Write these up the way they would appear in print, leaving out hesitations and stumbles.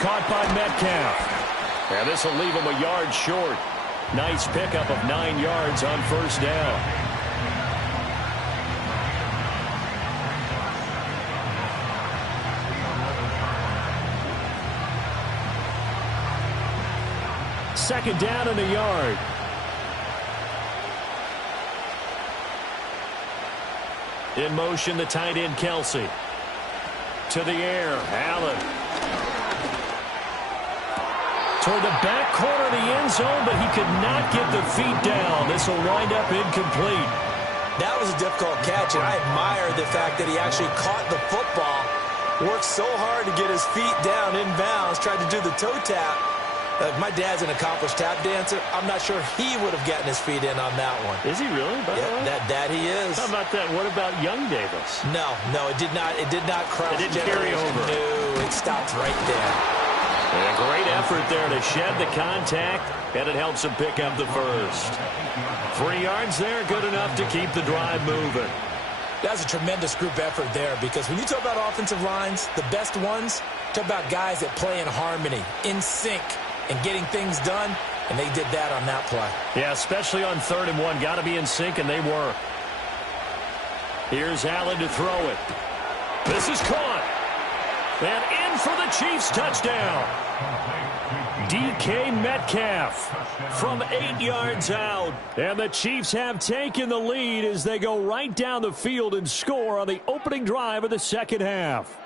Caught by Metcalf. And this will leave him a yard short. Nice pickup of 9 yards on first down. Second down and a yard. In motion, the tight end, Kelsey. To the air, Allen. Toward the back corner of the end zone, but he could not get the feet down. This will wind up incomplete. That was a difficult catch, and I admire the fact that he actually caught the football, worked so hard to get his feet down in bounds, tried to do the toe tap. My dad's an accomplished tap dancer. I'm not sure he would have gotten his feet in on that one. Is he really? Yeah, that he is. How about that? What about young Davis? No, it did not. It did not cross. It didn't carry over. No, it stopped right there. And a great effort there to shed the contact, and it helps him pick up the first. 3 yards there, good enough to keep the drive moving. That's a tremendous group effort there, because when you talk about offensive lines, the best ones, talk about guys that play in harmony, in sync, and getting things done, and they did that on that play. Yeah, especially on 3rd and 1. Got to be in sync, and they were. Here's Allen to throw it. This is caught. And in for the Chiefs touchdown. DK Metcalf from 8 yards out. And the Chiefs have taken the lead as they go right down the field and score on the opening drive of the second half.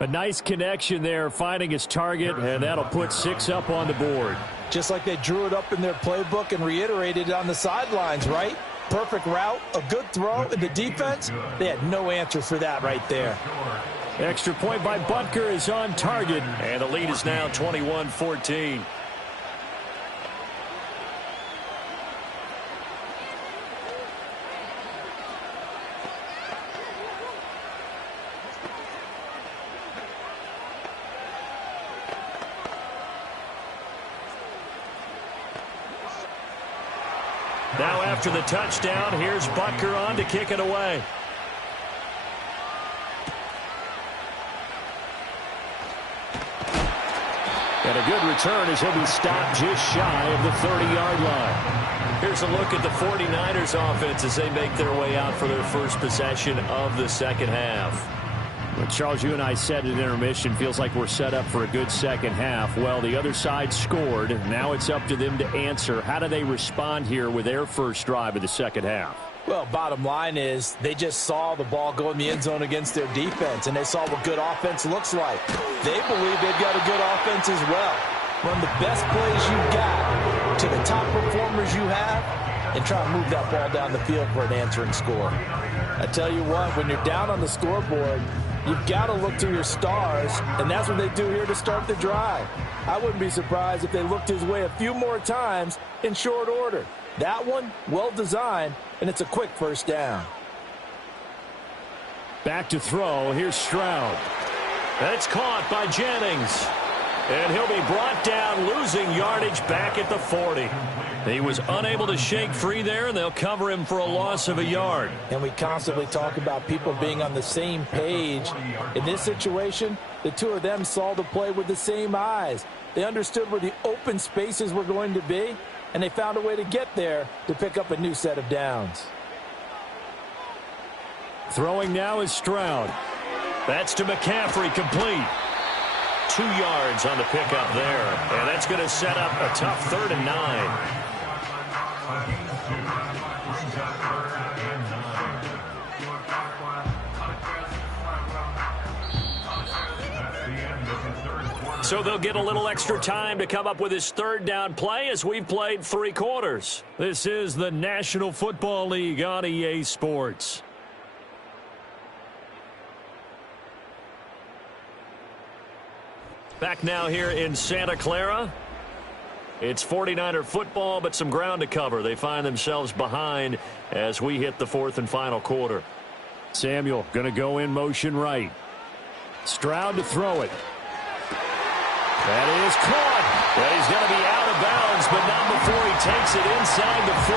A nice connection there, finding his target, and that'll put 6 up on the board. Just like they drew it up in their playbook and reiterated it on the sidelines, right? Perfect route, a good throw, and the defense, they had no answer for that right there. Extra point by Butker is on target, and the lead is now 21-14. Now after the touchdown, here's Butker on to kick it away. And a good return as he'll be stopped just shy of the 30-yard line. Here's a look at the 49ers offense as they make their way out for their first possession of the second half. Well, Charles, you and I said at intermission, feels like we're set up for a good second half. Well, the other side scored. Now it's up to them to answer. How do they respond here with their first drive of the second half? Well, bottom line is they just saw the ball go in the end zone against their defense, and they saw what good offense looks like. They believe they've got a good offense as well. Run the best plays you've got to the top performers you have and try to move that ball down the field for an answering score. I tell you what, when you're down on the scoreboard, you've got to look to your stars, and that's what they do here to start the drive. I wouldn't be surprised if they looked his way a few more times in short order. That one, well designed, and it's a quick first down. Back to throw. Here's Stroud. That's caught by Jennings. And he'll be brought down, losing yardage back at the 40. He was unable to shake free there, and they'll cover him for a loss of a yard. And we constantly talk about people being on the same page. In this situation, the two of them saw the play with the same eyes. They understood where the open spaces were going to be, and they found a way to get there to pick up a new set of downs. Throwing now is Stroud. That's to McCaffrey, complete. 2 yards on the pickup there, and that's going to set up a tough 3rd and 9. So they'll get a little extra time to come up with his 3rd down play as we've played 3 quarters. This is the National Football League on EA Sports. Back now here in Santa Clara. It's 49er football, but some ground to cover. They find themselves behind as we hit the 4th and final quarter. Samuel going to go in motion right. Stroud to throw it. That is caught. And he's going to be out of bounds, but not before he takes it inside the 40.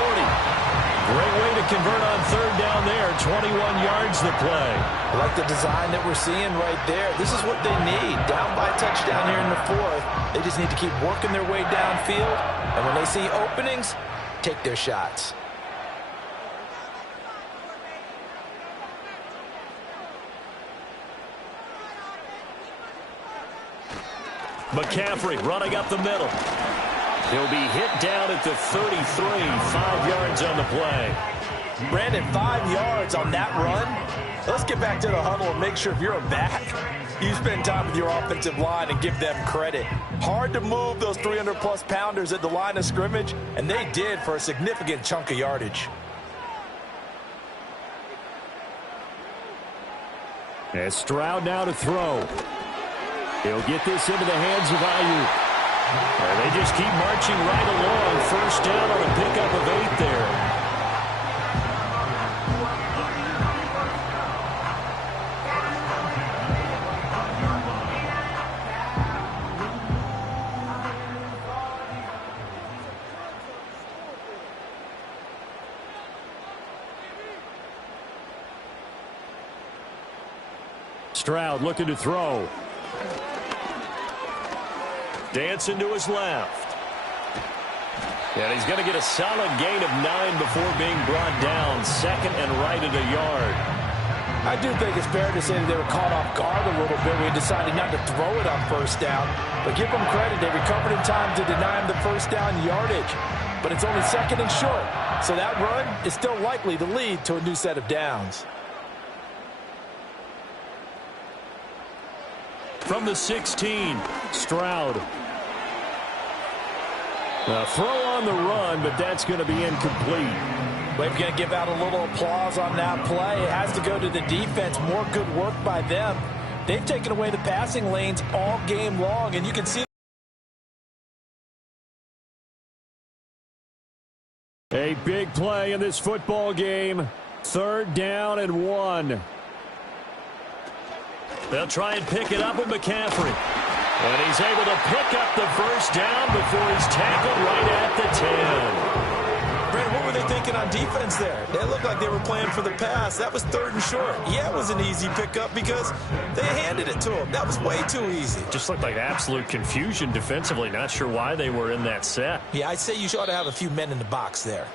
Great way to convert on third down there. 21 yards to play. I like the design that we're seeing right there. This is what they need. Down by a touchdown here in the fourth. They just need to keep working their way downfield. And when they see openings, take their shots. McCaffrey running up the middle. He'll be hit down at the 33, 5 yards on the play. Brandon, 5 yards on that run. Let's get back to the huddle and make sure if you're a back, you spend time with your offensive line and give them credit. Hard to move those 300-plus pounders at the line of scrimmage, and they did for a significant chunk of yardage. As Stroud now to throw. He'll get this into the hands of Ayuk. And they just keep marching right along. First down on a pickup of 8 there. Stroud looking to throw. Dancing to his left. And he's going to get a solid gain of 9 before being brought down. Second and right at a yard. I do think it's fair to say that they were caught off guard a little bit. We decided not to throw it on first down. But give them credit. They recovered in time to deny him the first down yardage. But it's only second and short. So that run is still likely to lead to a new set of downs. From the 16, Stroud. A throw on the run, but that's going to be incomplete. We're going to give out a little applause on that play. It has to go to the defense. More good work by them. They've taken away the passing lanes all game long, and you can see. A big play in this football game. Third down and 1. They'll try and pick it up with McCaffrey. And he's able to pick up the first down before he's tackled right at the 10. Brandon, what were they thinking on defense there? They looked like they were playing for the pass. That was third and short. Yeah, it was an easy pickup because they handed it to him. That was way too easy. Just looked like absolute confusion defensively. Not sure why they were in that set. Yeah, I'd say you ought to have a few men in the box there.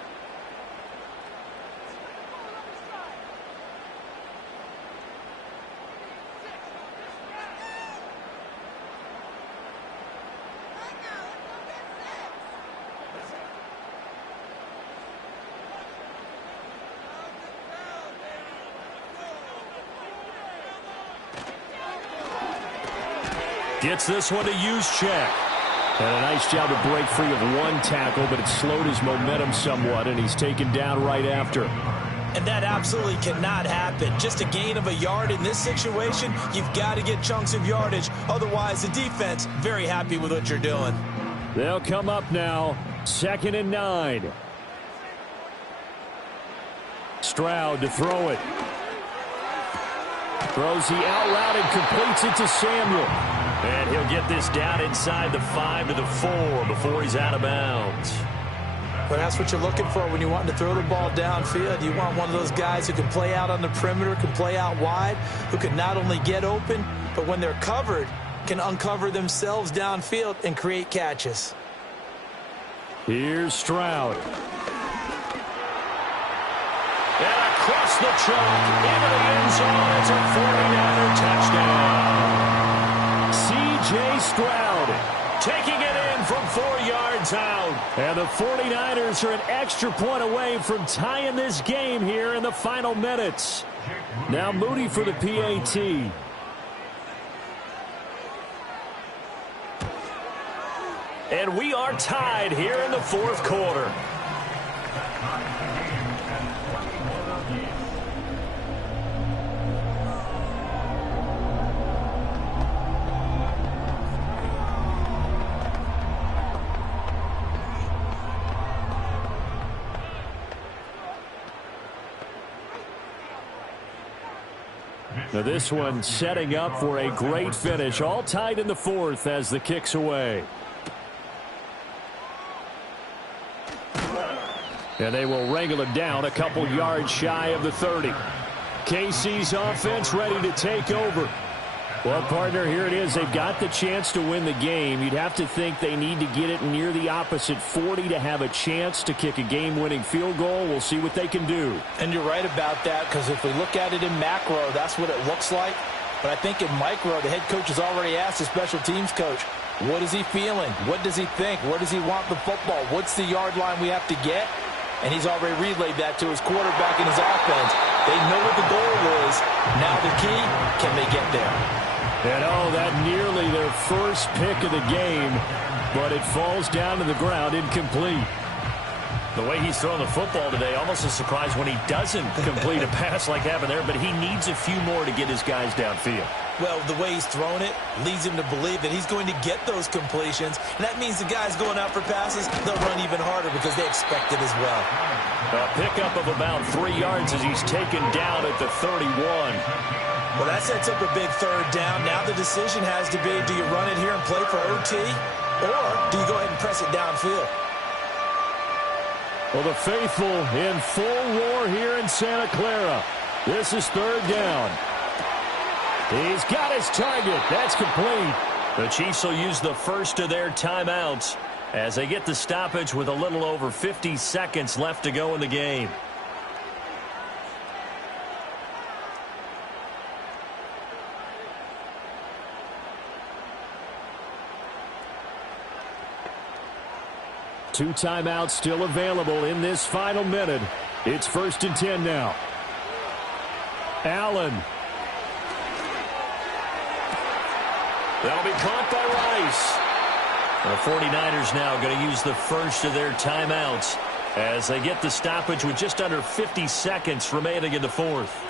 Gets this one to use check. And a nice job to break free of one tackle, but it slowed his momentum somewhat, and he's taken down right after. And that absolutely cannot happen. Just a gain of a yard in this situation, you've got to get chunks of yardage. Otherwise, the defense, very happy with what you're doing. They'll come up now, 2nd and 9. Stroud to throw it. Throws the out route and completes it to Samuel. And he'll get this down inside the 5 to the 4 before he's out of bounds. But that's what you're looking for when you want to throw the ball downfield. You want one of those guys who can play out on the perimeter, can play out wide, who can not only get open, but when they're covered, can uncover themselves downfield and create catches. Here's Stroud. And across the chalk, into the end zone. It's a 49er touchdown. C.J. Stroud taking it in from 4 yards out. And the 49ers are an extra point away from tying this game here in the final minutes. Now Moody for the PAT. And we are tied here in the fourth quarter. Now this one setting up for a great finish. All tied in the fourth as the kick's away. And they will wrangle him down a couple yards shy of the 30. KC's offense ready to take over. Well, partner, here it is. They've got the chance to win the game. You'd have to think they need to get it near the opposite 40 to have a chance to kick a game-winning field goal. We'll see what they can do. And you're right about that, because if we look at it in macro, that's what it looks like. But I think in micro, the head coach has already asked the special teams coach, what is he feeling? What does he think? Where does he want the football? What's the yard line we have to get? And he's already relayed that to his quarterback and his offense. They know what the goal is. Now the key, can they get there? And that nearly their first pick of the game, but it falls down to the ground incomplete. The way he's throwing the football today, almost a surprise when he doesn't complete a pass like happened there, but he needs a few more to get his guys downfield. Well, the way he's thrown it leads him to believe that he's going to get those completions, and that means the guys going out for passes, they'll run even harder because they expect it as well. A pickup of about 3 yards as he's taken down at the 31. Well, that sets up a big third down. Now the decision has to be, do you run it here and play for OT, or do you go ahead and press it downfield? Well, the faithful in full roar here in Santa Clara. This is third down. He's got his target. That's complete. The Chiefs will use the first of their timeouts as they get the stoppage with a little over 50 seconds left to go in the game. Two timeouts still available in this final minute. It's 1st and 10 now. Allen. That'll be caught by Rice. The 49ers now going to use the first of their timeouts as they get the stoppage with just under 50 seconds remaining in the fourth.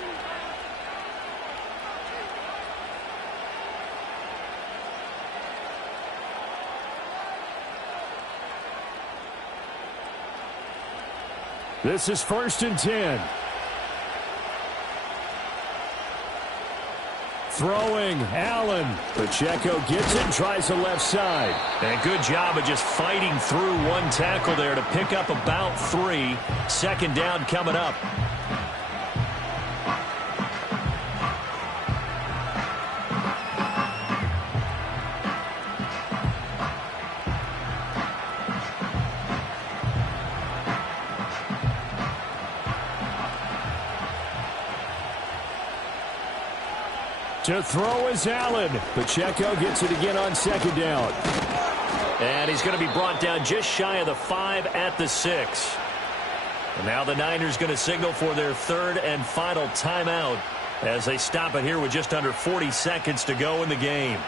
This is 1st and 10. Throwing, Allen. Pacheco gets it, tries the left side. And good job of just fighting through one tackle there to pick up about 3. Second down coming up. To throw is Allen. Pacheco gets it again on second down. And he's going to be brought down just shy of the 5 at the 6. And now the Niners going to signal for their third and final timeout as they stop it here with just under 40 seconds to go in the game.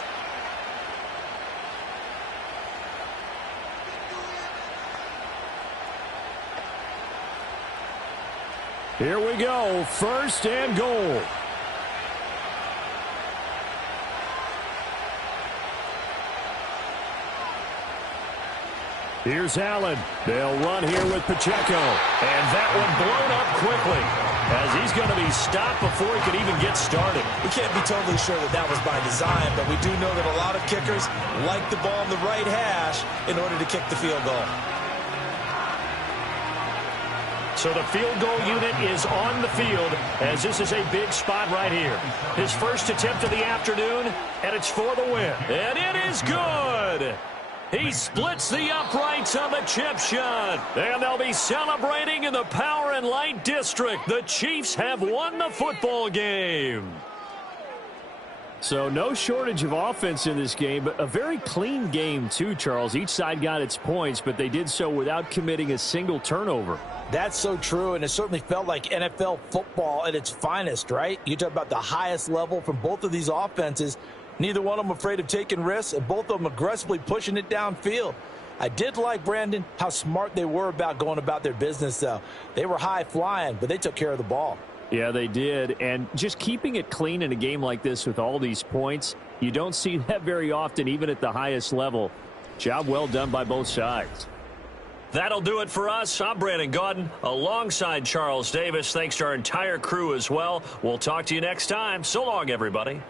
Here we go. 1st and goal. Here's Allen. They'll run here with Pacheco. And that one blown up quickly as he's going to be stopped before he could even get started. We can't be totally sure that that was by design, but we do know that a lot of kickers like the ball in the right hash in order to kick the field goal. So the field goal unit is on the field as this is a big spot right here. His first attempt of the afternoon, and it's for the win. And it is good. He splits the uprights on the chip shot. And they'll be celebrating in the Power and Light District. The Chiefs have won the football game. So no shortage of offense in this game, but a very clean game too, Charles. Each side got its points, but they did so without committing a single turnover. That's so true, and it certainly felt like NFL football at its finest, right? You talk about the highest level from both of these offenses. Neither one of them afraid of taking risks, and both of them aggressively pushing it downfield. I did like, Brandon, how smart they were about going about their business, though. They were high-flying, but they took care of the ball. Yeah, they did, and just keeping it clean in a game like this with all these points, you don't see that very often, even at the highest level. Job well done by both sides. That'll do it for us. I'm Brandon Gaudin alongside Charles Davis. Thanks to our entire crew as well. We'll talk to you next time. So long, everybody.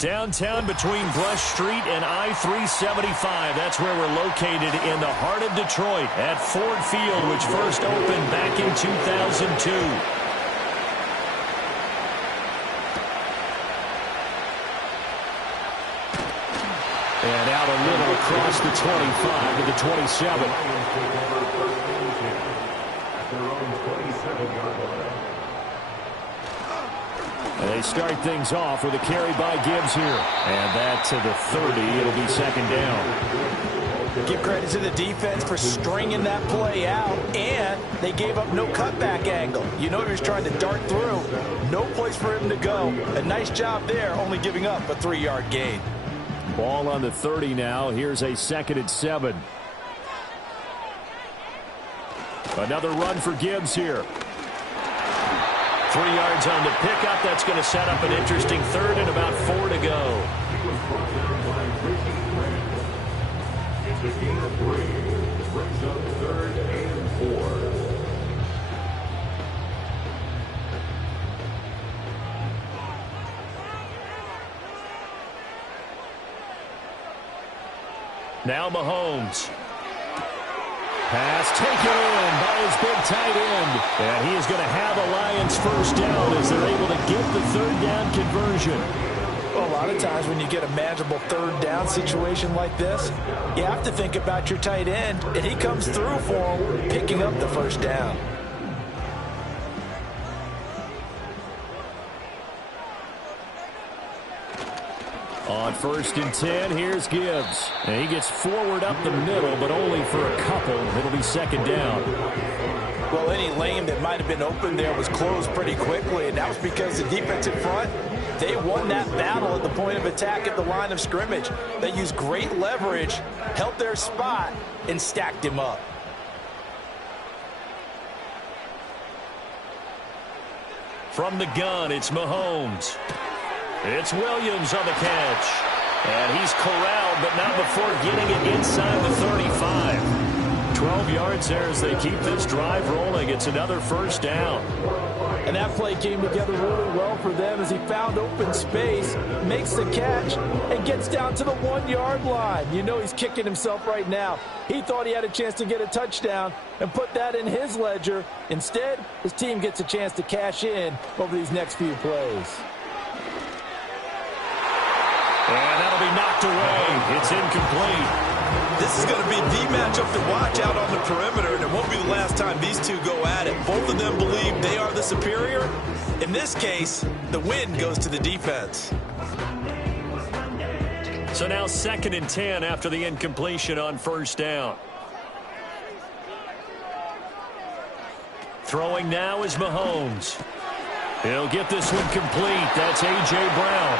Downtown between Brush Street and I-375. That's where we're located in the heart of Detroit at Ford Field, which first opened back in 2002. And out a little across the 25 to the 27. They start things off with a carry by Gibbs here. And that to the 30. It'll be second down. Give credit to the defense for stringing that play out, and they gave up no cutback angle. You know he was trying to dart through. No place for him to go. A nice job there, only giving up a 3-yard gain. Ball on the 30 now. Here's a 2nd and 7. Another run for Gibbs here. 3 yards on the pickup. That's going to set up an interesting 3rd and about 4 to go. It's a gain of 3. It brings up 3rd and 4. Now Mahomes. Pass taken in by his big tight end. And he is going to have a Lions first down as they're able to get the 3rd down conversion. Well, a lot of times when you get a manageable 3rd down situation like this, you have to think about your tight end, and he comes through for him, picking up the first down. On 1st and 10, here's Gibbs. And he gets forward up the middle, but only for a couple. It'll be 2nd down. Well, any lane that might have been open there was closed pretty quickly, and that was because the defense in front, they won that battle at the point of attack at the line of scrimmage. They used great leverage, held their spot, and stacked him up. From the gun, it's Mahomes. It's Williams on the catch. And he's corralled, but not before getting it inside the 35. 12 yards there as they keep this drive rolling. It's another first down. And that play came together really well for them as he found open space, makes the catch, and gets down to the 1-yard line. You know he's kicking himself right now. He thought he had a chance to get a touchdown and put that in his ledger. Instead, his team gets a chance to cash in over these next few plays. And that'll be be knocked away. It's incomplete. This is going to be the matchup to watch out on the perimeter, and it won't be the last time these two go at it. Both of them believe they are the superior. In this case, the win goes to the defense. So now 2nd and 10 after the incompletion on first down. Throwing now is Mahomes. He'll get this one complete. That's A.J. Brown.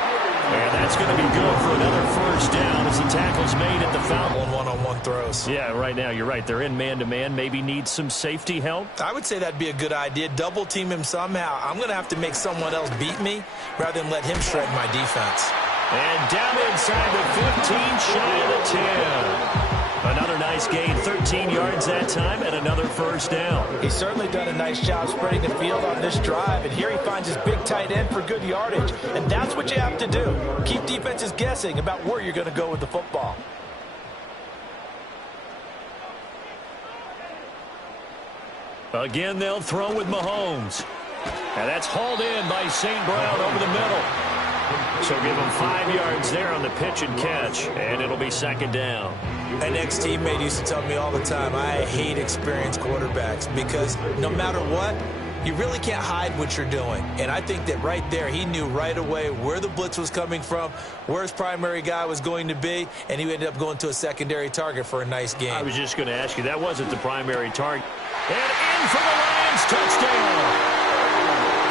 And that's going to be good for another first down as the tackle's made at the foul. One-on-one throws. Yeah, right now you're right. They're in man-to-man. Maybe need some safety help. I would say that'd be a good idea. Double team him somehow. I'm going to have to make someone else beat me rather than let him shred my defense. And down inside the 15, shy of the 10. Another nice gain, 13 yards that time, and another first down. He's certainly done a nice job spreading the field on this drive, and here he finds his big tight end for good yardage. And that's what you have to do. Keep defenses guessing about where you're going to go with the football. Again, they'll throw with Mahomes. And that's hauled in by St. Brown over the middle. So give him 5 yards there on the pitch and catch, and it'll be 2nd down. An ex-teammate used to tell me all the time, I hate experienced quarterbacks because no matter what, you really can't hide what you're doing. And I think that right there, he knew right away where the blitz was coming from, where his primary guy was going to be, and he ended up going to a secondary target for a nice game. I was just going to ask you, that wasn't the primary target. And in for the Lions, touchdown.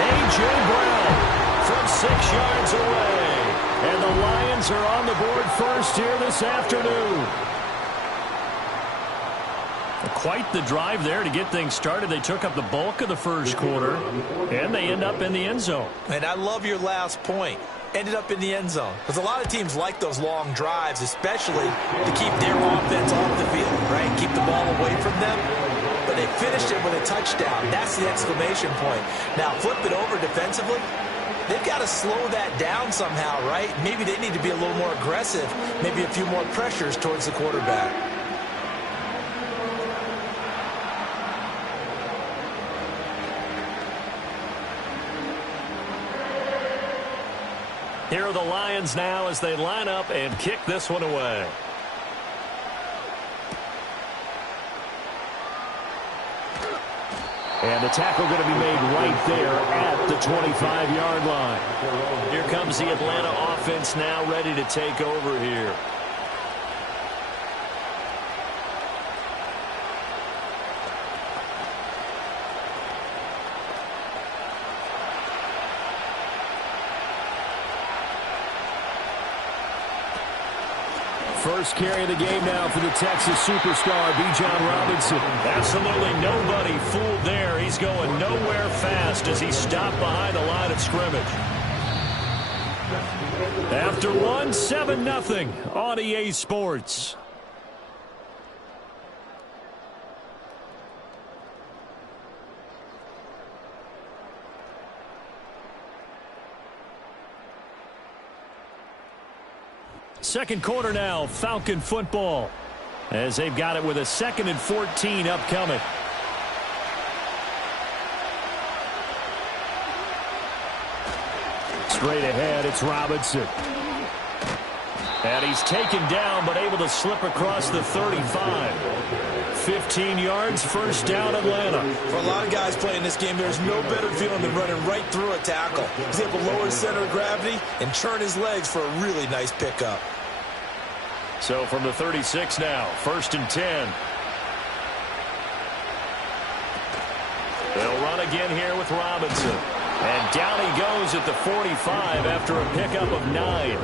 A.J. Brown from 6 yards away. And the Lions are on the board first here this afternoon. Quite the drive there to get things started. They took up the bulk of the first quarter, and they end up in the end zone. And I love your last point. Ended up in the end zone. Because a lot of teams like those long drives, especially to keep their offense off the field, right? Keep the ball away from them. But they finished it with a touchdown. That's the exclamation point. Now, flip it over defensively. They've got to slow that down somehow, right? Maybe they need to be a little more aggressive. Maybe a few more pressures towards the quarterback. Here are the Lions now as they line up and kick this one away. And the tackle going to be made right there at the 25-yard line. Here comes the Atlanta offense now ready to take over here. First carry of the game now for the Texas superstar, Bijan Robinson. Absolutely nobody fooled there. He's going nowhere fast as he's stopped behind the line of scrimmage. After one, 7-0 on EA Sports. Second quarter now, Falcon football, as they've got it with a 2nd and 14 upcoming. Straight ahead, it's Robinson. And he's taken down, but able to slip across the 35. 15 yards, first down, Atlanta. For a lot of guys playing this game, there's no better feeling than running right through a tackle. He's able to lower his center of gravity and turn his legs for a really nice pickup. So from the 36 now, 1st and 10. They'll run again here with Robinson. And down he goes at the 45 after a pickup of 9.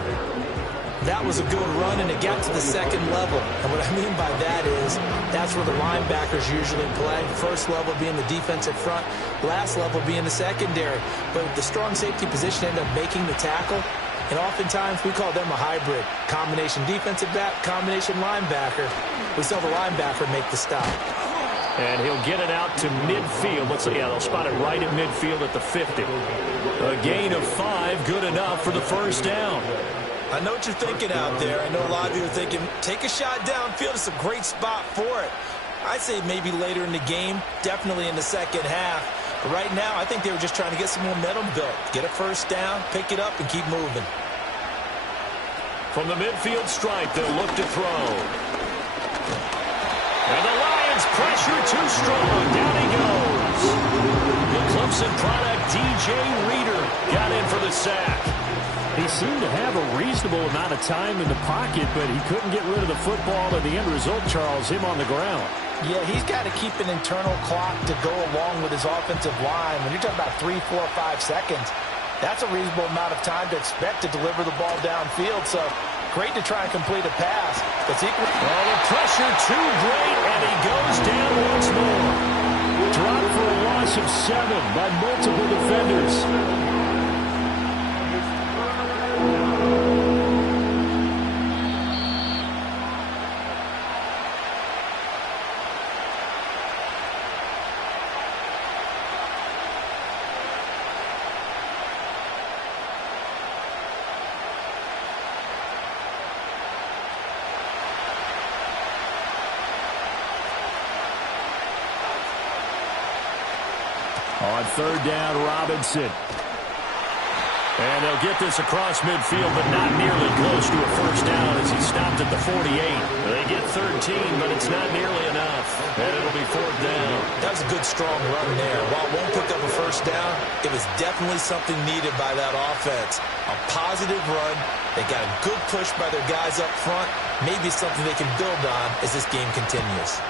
That was a good run, and it got to the second level. And what I mean by that is that's where the linebackers usually play. First level being the defensive front, last level being the secondary. But the strong safety position ended up making the tackle. And oftentimes we call them a hybrid. Combination defensive back, combination linebacker. We saw the linebacker make the stop. And he'll get it out to midfield. Let's see, yeah, they'll spot it right at midfield at the 50. A gain of 5, good enough for the first down. I know what you're thinking out there. I know a lot of you are thinking, take a shot downfield. It's a great spot for it. I'd say maybe later in the game, definitely in the second half. But right now, I think they were just trying to get some momentum built. Get a first down, pick it up, and keep moving. From the midfield stripe, they'll look to throw. And the Lions pressure too strong. Down he goes. The Clemson product, DJ Reader, got in for the sack. He seemed to have a reasonable amount of time in the pocket, but he couldn't get rid of the football, and the end result, Charles, him on the ground. Yeah, he's got to keep an internal clock to go along with his offensive line. When you're talking about 3, 4, 5 seconds, that's a reasonable amount of time to expect to deliver the ball downfield. So great to try and complete a pass. But well, the pressure too great, and he goes down once more. Dropped for a loss of 7 by multiple defenders. On third down, Robinson. And they'll get this across midfield, but not nearly close to a first down as he stopped at the 48. They get 13, but it's not nearly enough. And it'll be fourth down. That was a good, strong run there. While it won't pick up a first down, it was definitely something needed by that offense. A positive run. They got a good push by their guys up front. Maybe something they can build on as this game continues.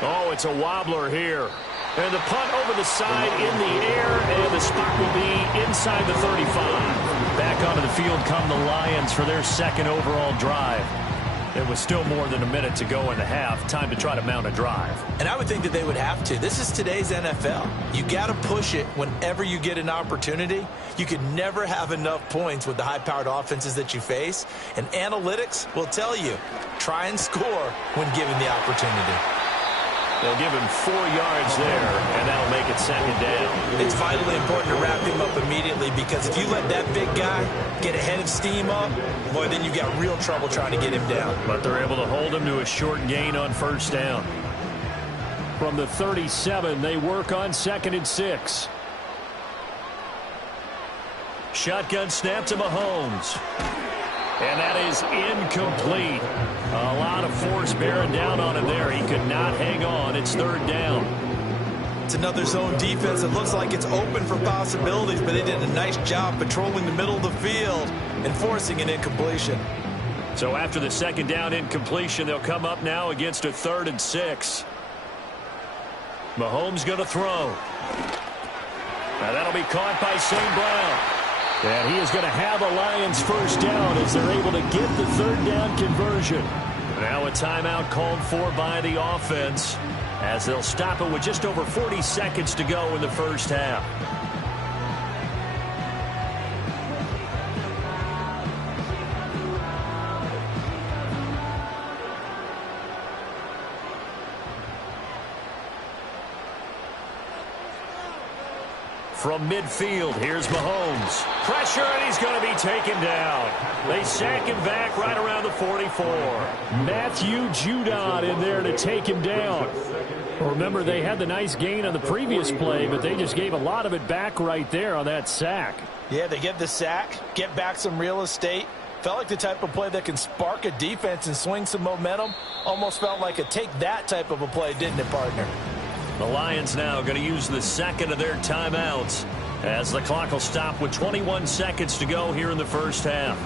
Oh, it's a wobbler here. And the punt over the side in the air, and the spot will be inside the 35. Back onto the field come the Lions for their second overall drive. There was still more than a minute to go in the half. Time to try to mount a drive. And I would think that they would have to. This is today's NFL. You got to push it whenever you get an opportunity. You could never have enough points with the high-powered offenses that you face. And analytics will tell you, try and score when given the opportunity. They'll give him 4 yards there, and that'll make it second down. It's vitally important to wrap him up immediately, because if you let that big guy get a head of steam up, boy, then you've got real trouble trying to get him down. But they're able to hold him to a short gain on first down. From the 37, they work on 2nd and 6. Shotgun snap to Mahomes. And that is incomplete. A lot of force bearing down on him there. He could not hang on. It's third down. It's another zone defense. It looks like it's open for possibilities, but they did a nice job patrolling the middle of the field and forcing an incompletion. So after the second down incompletion, they'll come up now against a 3rd and 6. Mahomes going to throw. Now that'll be caught by St. Brown. And he is going to have a Lions first down as they're able to get the third down conversion. Now a timeout called for by the offense as they'll stop it with just over 40 seconds to go in the first half. From midfield, here's Mahomes. Pressure, and he's going to be taken down. They sack him back right around the 44. Matthew Judon in there to take him down. Remember, they had the nice gain on the previous play, but they just gave a lot of it back right there on that sack. Yeah, they get the sack, get back some real estate. Felt like the type of play that can spark a defense and swing some momentum. Almost felt like a take-that type of a play, didn't it, partner? The Lions now going to use the second of their timeouts as the clock will stop with 21 seconds to go here in the first half.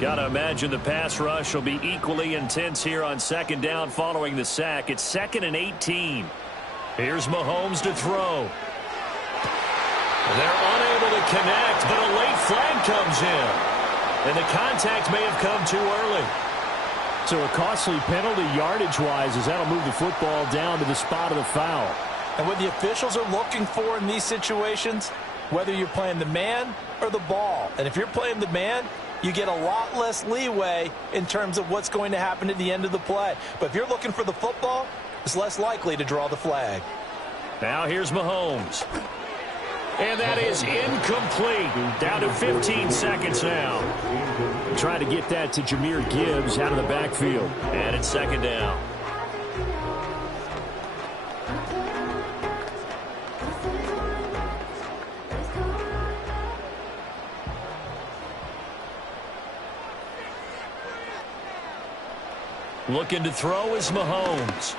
Got to imagine the pass rush will be equally intense here on second down following the sack. It's 2nd and 18. Here's Mahomes to throw. They're unable to connect, but a late flag comes in. And the contact may have come too early. So a costly penalty yardage-wise as that'll move the football down to the spot of the foul. And what the officials are looking for in these situations, whether you're playing the man or the ball. And if you're playing the man, you get a lot less leeway in terms of what's going to happen at the end of the play. But if you're looking for the football, it's less likely to draw the flag. Now here's Mahomes. And that is incomplete. Down to 15 seconds now. Try to get that to Jahmyr Gibbs out of the backfield. And it's second down. Looking to throw is Mahomes.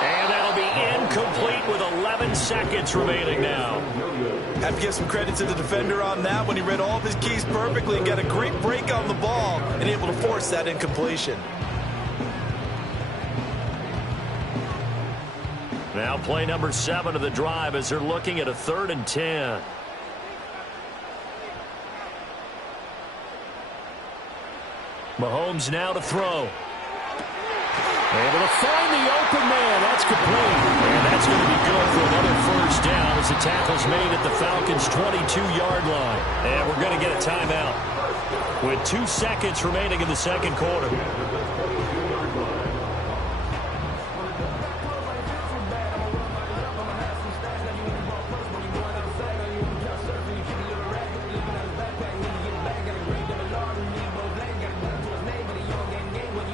And that'll be incomplete with 11 seconds remaining now. Have to give some credit to the defender on that when he read all of his keys perfectly and got a great break on the ball and able to force that incompletion. Now play number 7 of the drive as they're looking at a 3rd and 10. Mahomes now to throw. Able to find the open man. That's complete. And that's going to be good for another first down as the tackle's made at the Falcons' 22-yard line. And we're going to get a timeout with 2 seconds remaining in the second quarter.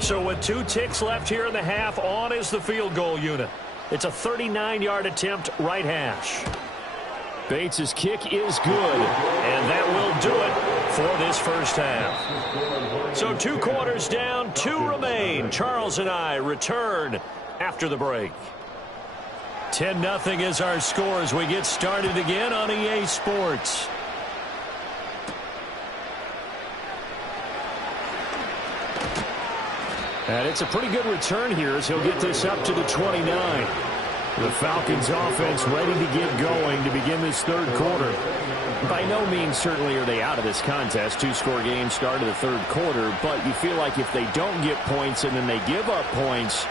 So with 2 ticks left here in the half, on is the field goal unit. It's a 39-yard attempt, right hash. Bates' kick is good. And that will do it for this first half. So 2 quarters down, 2 remain. Charles and I return after the break. 10-0 is our score as we get started again on EA Sports. And it's a pretty good return here as he'll get this up to the 29. The Falcons offense ready to get going to begin this third quarter. By no means certainly are they out of this contest. 2-score game start of the third quarter, but you feel like if they don't get points and then they give up points,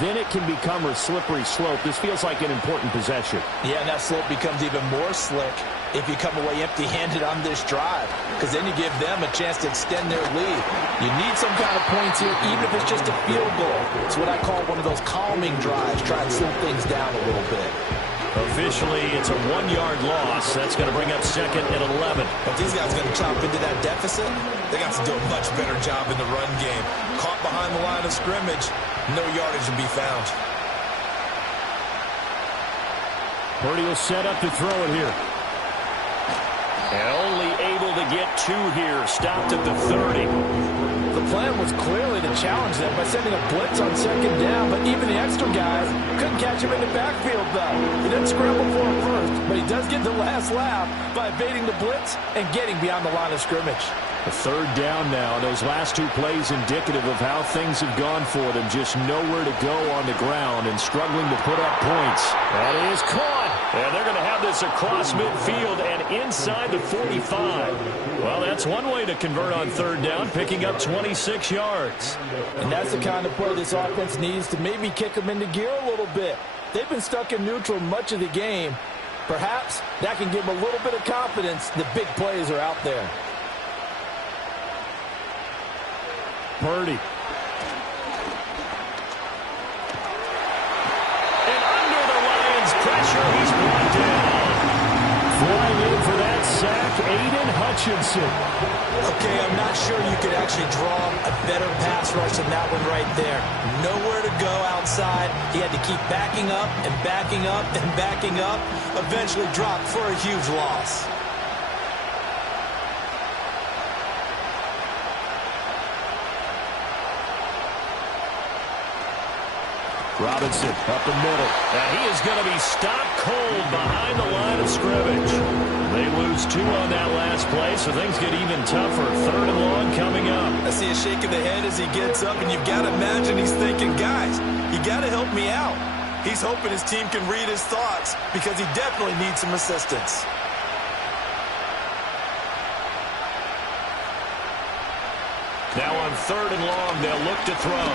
then it can become a slippery slope. This feels like an important possession. Yeah, and that slope becomes even more slick if you come away empty-handed on this drive, because then you give them a chance to extend their lead. You need some kind of points here, even if it's just a field goal. It's what I call one of those calming drives. Try and slow things down a little bit. Officially, it's a 1-yard loss. That's going to bring up 2nd and 11. But these guys are going to chop into that deficit. They got to do a much better job in the run game. Caught behind the line of scrimmage, no yardage to be found. Purdy will set up to throw it here. And only able to get 2 here. Stopped at the 30. The plan was clearly to challenge them by sending a blitz on 2nd down, but even the extra guys couldn't catch him in the backfield, though. He didn't scramble for him first, but he does get the last laugh by evading the blitz and getting beyond the line of scrimmage. A 3rd down now. Those last 2 plays indicative of how things have gone for them. Just nowhere to go on the ground and struggling to put up points. That is caught. And they're going to have this across midfield and inside the 45. Well, that's one way to convert on 3rd down, picking up 26 yards. And that's the kind of play this offense needs to maybe kick them into gear a little bit. They've been stuck in neutral much of the game. Perhaps that can give them a little bit of confidence. The big plays are out there. Purdy. And under the Lions' pressure, he's brought down. Flying in for that sack, Aiden Hutchinson. Okay, I'm not sure you could actually draw a better pass rush than that one right there. Nowhere to go outside. He had to keep backing up and backing up and backing up. Eventually dropped for a huge loss. Robinson up the middle. Now he is going to be stopped cold behind the line of scrimmage. They lose 2 on that last play, so things get even tougher. 3rd and long coming up. I see a shake of the head as he gets up, and you've got to imagine he's thinking, guys, you got to help me out. He's hoping his team can read his thoughts because he definitely needs some assistance. Now on 3rd and long, they'll look to throw.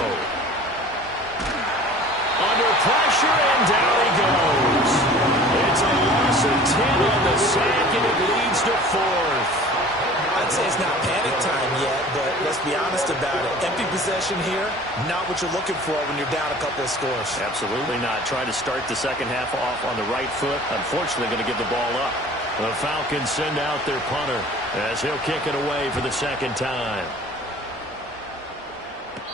Under pressure, and down he goes. It's a loss of 10 on the sack, and it leads to 4th. I I'd say it's not panic time yet, but let's be honest about it. Empty possession here, not what you're looking for when you're down a couple of scores. Absolutely not. Trying to start the second half off on the right foot. Unfortunately, going to give the ball up. The Falcons send out their punter as he'll kick it away for the second time.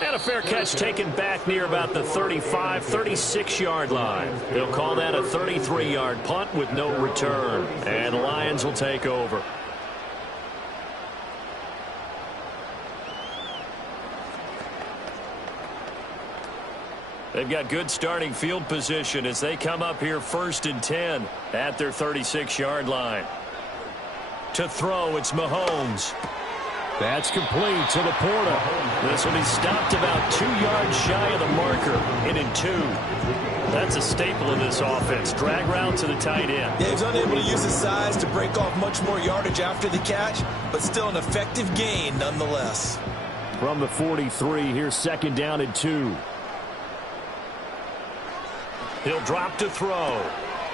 And a fair catch taken back near about the 35, 36-yard line. They'll call that a 33-yard punt with no return. And the Lions will take over. They've got good starting field position as they come up here 1st and 10 at their 36-yard line. To throw, it's Mahomes. That's complete to Laporta. This will be stopped about 2 yards shy of the marker. In 2. That's a staple of this offense. Drag route to the tight end. Yeah, he's unable to use his size to break off much more yardage after the catch, but still an effective gain nonetheless. From the 43, here's 2nd down and 2. He'll drop to throw.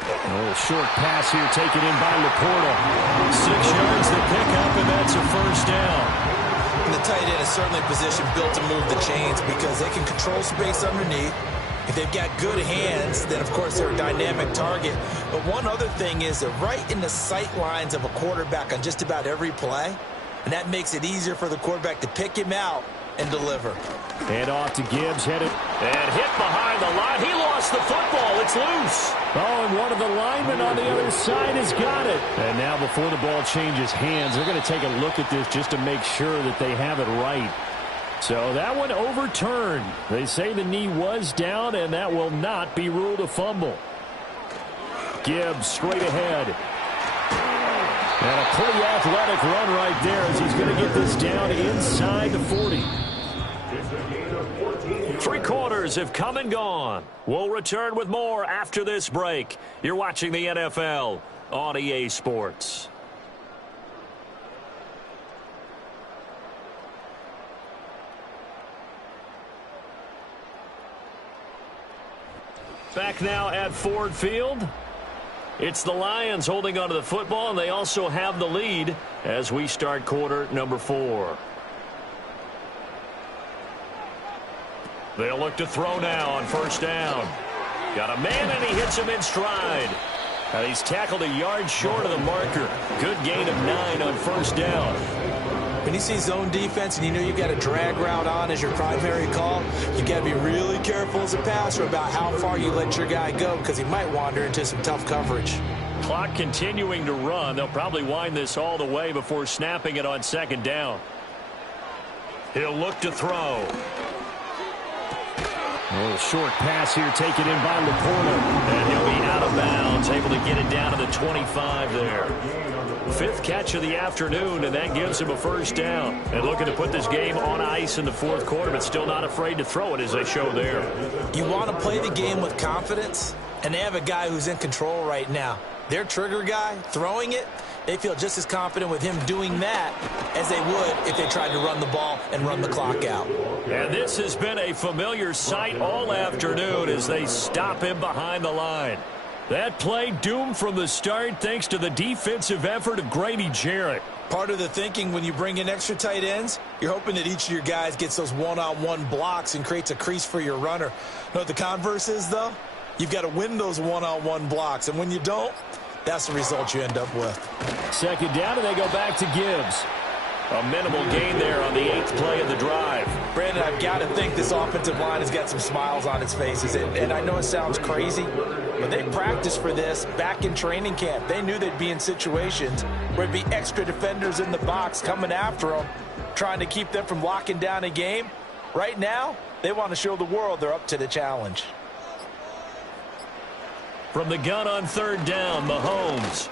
Oh, short pass here taken in by Laporta. 6 yards to pick up, and that's a first down. And the tight end is certainly positioned built to move the chains because they can control space underneath. If they've got good hands, then, of course, they're a dynamic target. But one other thing is they're right in the sight lines of a quarterback on just about every play, and that makes it easier for the quarterback to pick him out and deliver. Hand off to Gibbs, headed. And hit behind the line. He lost the football. It's loose. Oh, and one of the linemen on the other side has got it. And now before the ball changes hands, they're going to take a look at this just to make sure that they have it right. So that one overturned. They say the knee was down, and that will not be ruled a fumble. Gibbs straight ahead. And a pretty athletic run right there as he's going to get this down inside the 40. 3 quarters have come and gone. We'll return with more after this break. You're watching the NFL on EA Sports. Back now at Ford Field. It's the Lions holding onto the football, and they also have the lead as we start quarter number 4. They'll look to throw now on 1st down. Got a man, and he hits him in stride. And he's tackled a yard short of the marker. Good gain of 9 on 1st down. When you see zone defense and you know you've got a drag route on as your primary call, you've got to be really careful as a passer about how far you let your guy go because he might wander into some tough coverage. Clock continuing to run. They'll probably wind this all the way before snapping it on 2nd down. He'll look to throw. A little short pass here taken in by Laporta. And he'll be out of bounds, able to get it down to the 25 there. 5th catch of the afternoon, and that gives him a 1st down. And looking to put this game on ice in the 4th quarter, but still not afraid to throw it as they show there. You want to play the game with confidence, and they have a guy who's in control right now. Their trigger guy, throwing it, they feel just as confident with him doing that as they would if they tried to run the ball and run the clock out. And this has been a familiar sight all afternoon as they stop him behind the line. That play doomed from the start thanks to the defensive effort of Grady Jarrett. Part of the thinking when you bring in extra tight ends, you're hoping that each of your guys gets those one-on-one blocks and creates a crease for your runner. You know what the converse is, though? You've got to win those one-on-one blocks, and when you don't, that's the result you end up with. 2nd down, and they go back to Gibbs. A minimal gain there on the 8th play of the drive. Brandon, I've got to think this offensive line has got some smiles on its faces. And I know it sounds crazy, but they practiced for this back in training camp. They knew they'd be in situations where there'd be extra defenders in the box coming after them, trying to keep them from locking down a game. Right now, they want to show the world they're up to the challenge. From the gun on 3rd down, Mahomes.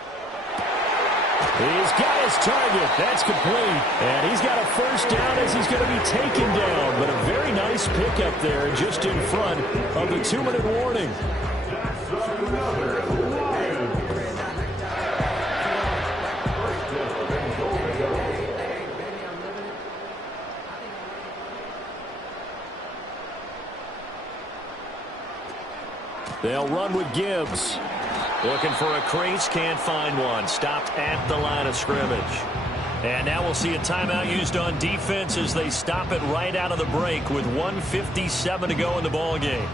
He's got his target. That's complete. And he's got a 1st down as he's going to be taken down. But a very nice pickup there just in front of the 2-minute warning. They'll run with Gibbs. Looking for a crease, can't find one. Stopped at the line of scrimmage. And now we'll see a timeout used on defense as they stop it right out of the break with 1:57 to go in the ball game.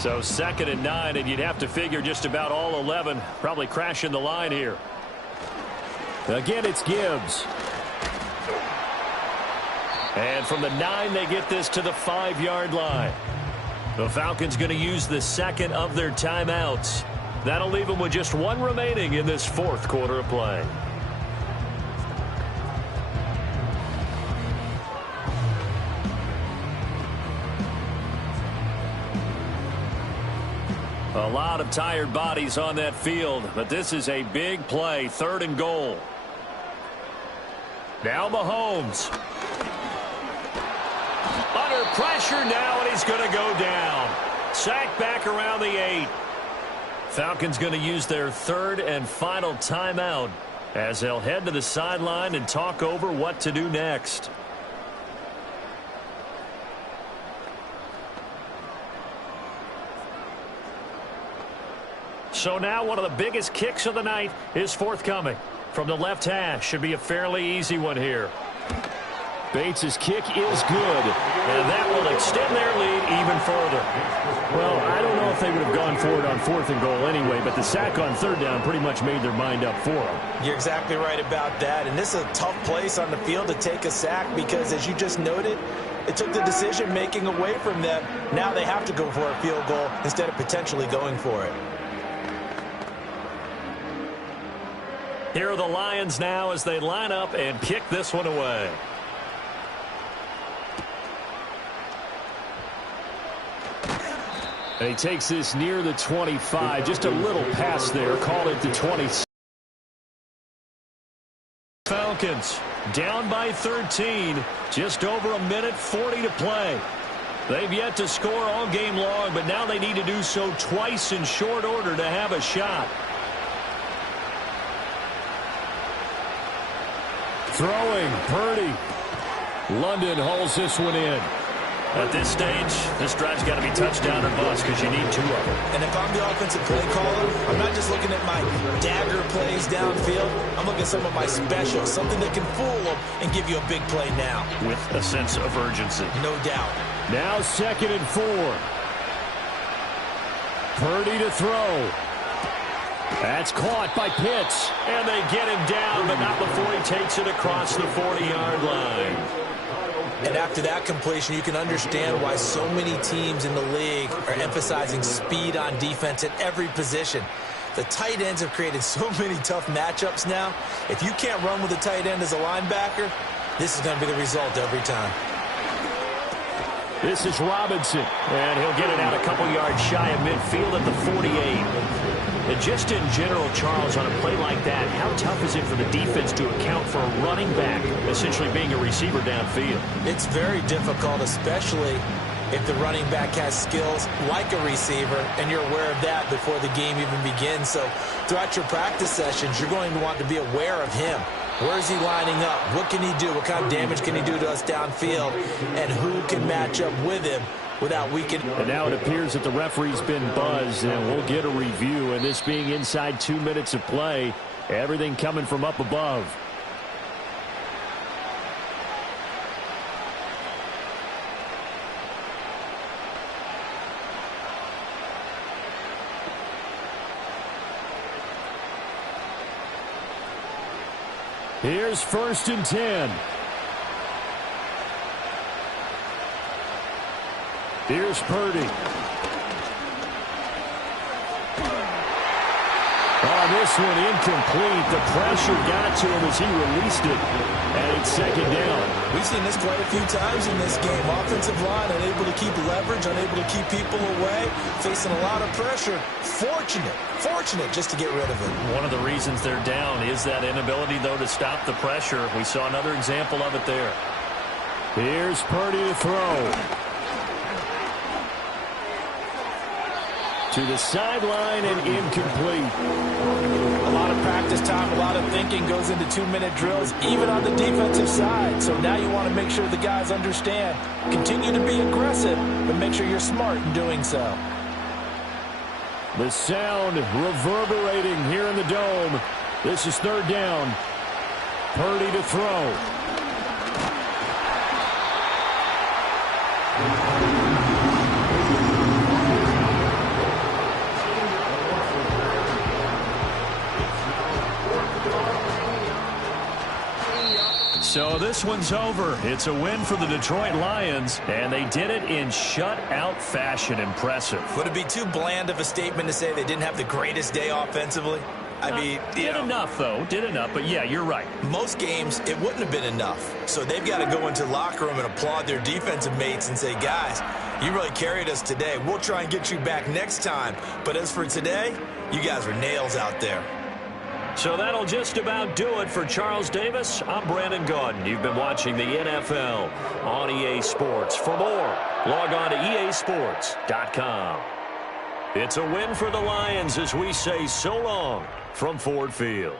So 2nd and 9, and you'd have to figure just about all 11 probably crashing the line here. Again, it's Gibbs. And from the 9, they get this to the 5-yard line. The Falcons going to use the second of their timeouts. That'll leave them with just one remaining in this 4th quarter of play. A lot of tired bodies on that field, but this is a big play, 3rd and goal. Now Mahomes. Under pressure now, and he's going to go down. Sacked back around the 8. Falcons going to use their 3rd and final timeout as they'll head to the sideline and talk over what to do next. So now one of the biggest kicks of the night is forthcoming. From the left hash, should be a fairly easy one here. Bates' kick is good. And that will extend their lead even further. Well, I don't know if they would have gone for it on 4th and goal anyway, but the sack on 3rd down pretty much made their mind up for them. You're exactly right about that. And this is a tough place on the field to take a sack because, as you just noted, it took the decision-making away from them. Now they have to go for a field goal instead of potentially going for it. Here are the Lions now as they line up and kick this one away. And he takes this near the 25. Just a little pass there. Called it the 20. Falcons down by 13. Just over 1:40 to play. They've yet to score all game long, but now they need to do so twice in short order to have a shot. Throwing, Purdy. London hauls this one in. At this stage, this drive's got to be touchdown or bust because you need 2 of them. And if I'm the offensive play caller, I'm not just looking at my dagger plays downfield. I'm looking at some of my specials, something that can fool them and give you a big play now. With a sense of urgency. No doubt. Now 2nd and 4. Purdy to throw. That's caught by Pitts. And they get him down, but not before he takes it across the 40-yard line. And after that completion, you can understand why so many teams in the league are emphasizing speed on defense at every position. The tight ends have created so many tough matchups now. If you can't run with a tight end as a linebacker, this is going to be the result every time. This is Robinson. And he'll get it out a couple yards shy of midfield at the 48. And just in general, Charles, on a play like that, how tough is it for the defense to account for a running back essentially being a receiver downfield? It's very difficult, especially if the running back has skills like a receiver, and you're aware of that before the game even begins. So throughout your practice sessions, you're going to want to be aware of him. Where is he lining up? What can he do? What kind of damage can he do to us downfield? And who can match up with him without weakening? And now it appears that the referee's been buzzed, and we'll get a review. And this being inside 2 minutes of play, everything coming from up above. Here's 1st and 10. Here's Purdy. On this one, incomplete. The pressure got to him as he released it. And it's 2nd down. We've seen this quite a few times in this game. Offensive line unable to keep leverage, unable to keep people away, facing a lot of pressure. Fortunate just to get rid of it. One of the reasons they're down is that inability, though, to stop the pressure. We saw another example of it there. Here's Purdy to throw. To the sideline and incomplete. A lot of practice time, a lot of thinking goes into 2-minute drills, even on the defensive side. So now you want to make sure the guys understand. Continue to be aggressive, but make sure you're smart in doing so. The sound reverberating here in the dome. This is third down. Purdy to throw. So this one's over. It's a win for the Detroit Lions, and they did it in shutout fashion. Impressive. Would it be too bland of a statement to say they didn't have the greatest day offensively? I mean, did enough, though. Did enough, but yeah, you're right. Most games, it wouldn't have been enough. So they've got to go into the locker room and applaud their defensive mates and say, guys, you really carried us today. We'll try and get you back next time. But as for today, you guys are nails out there. So that'll just about do it for Charles Davis. I'm Brandon Gaudin. You've been watching the NFL on EA Sports. For more, log on to easports.com. It's a win for the Lions as we say so long from Ford Field.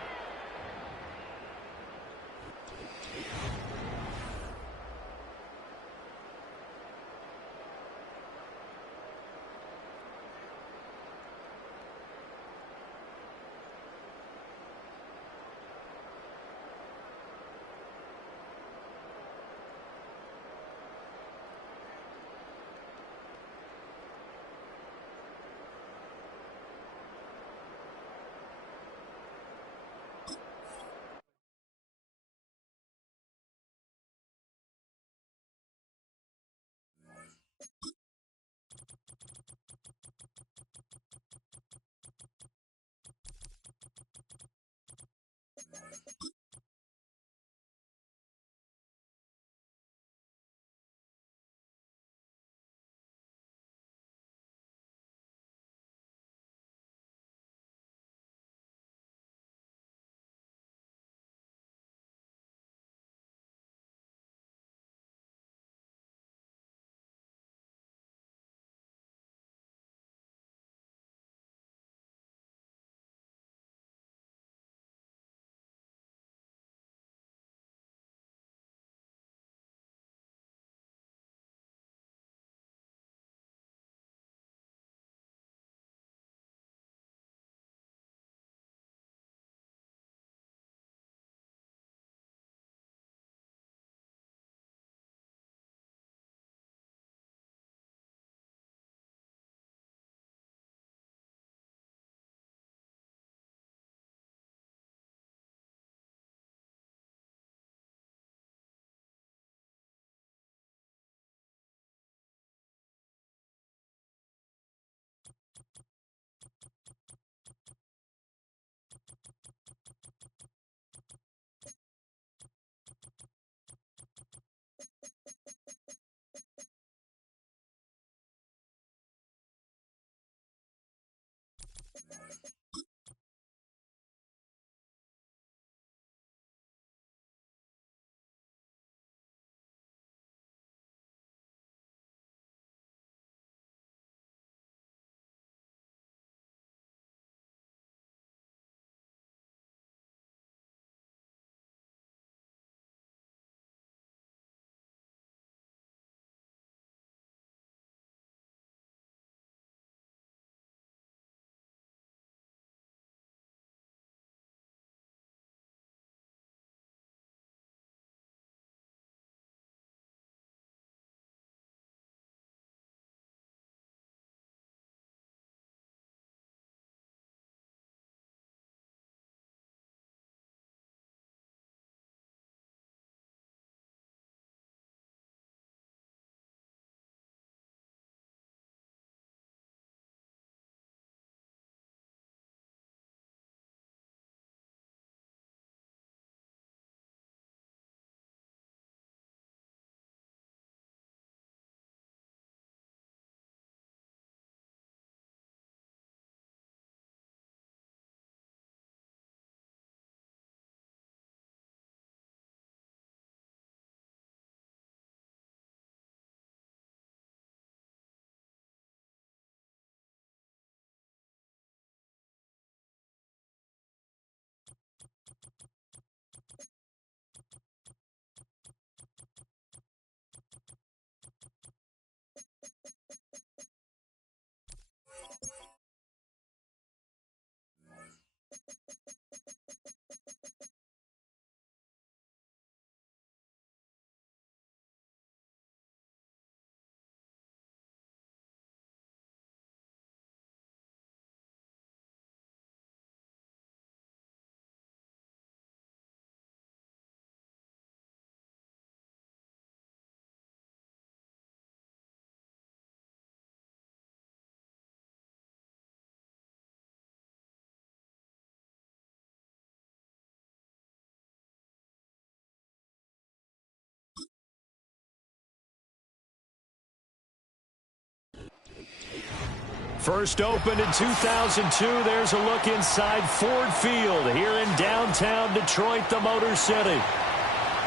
First opened in 2002. There's a look inside Ford Field here in downtown Detroit, the Motor City.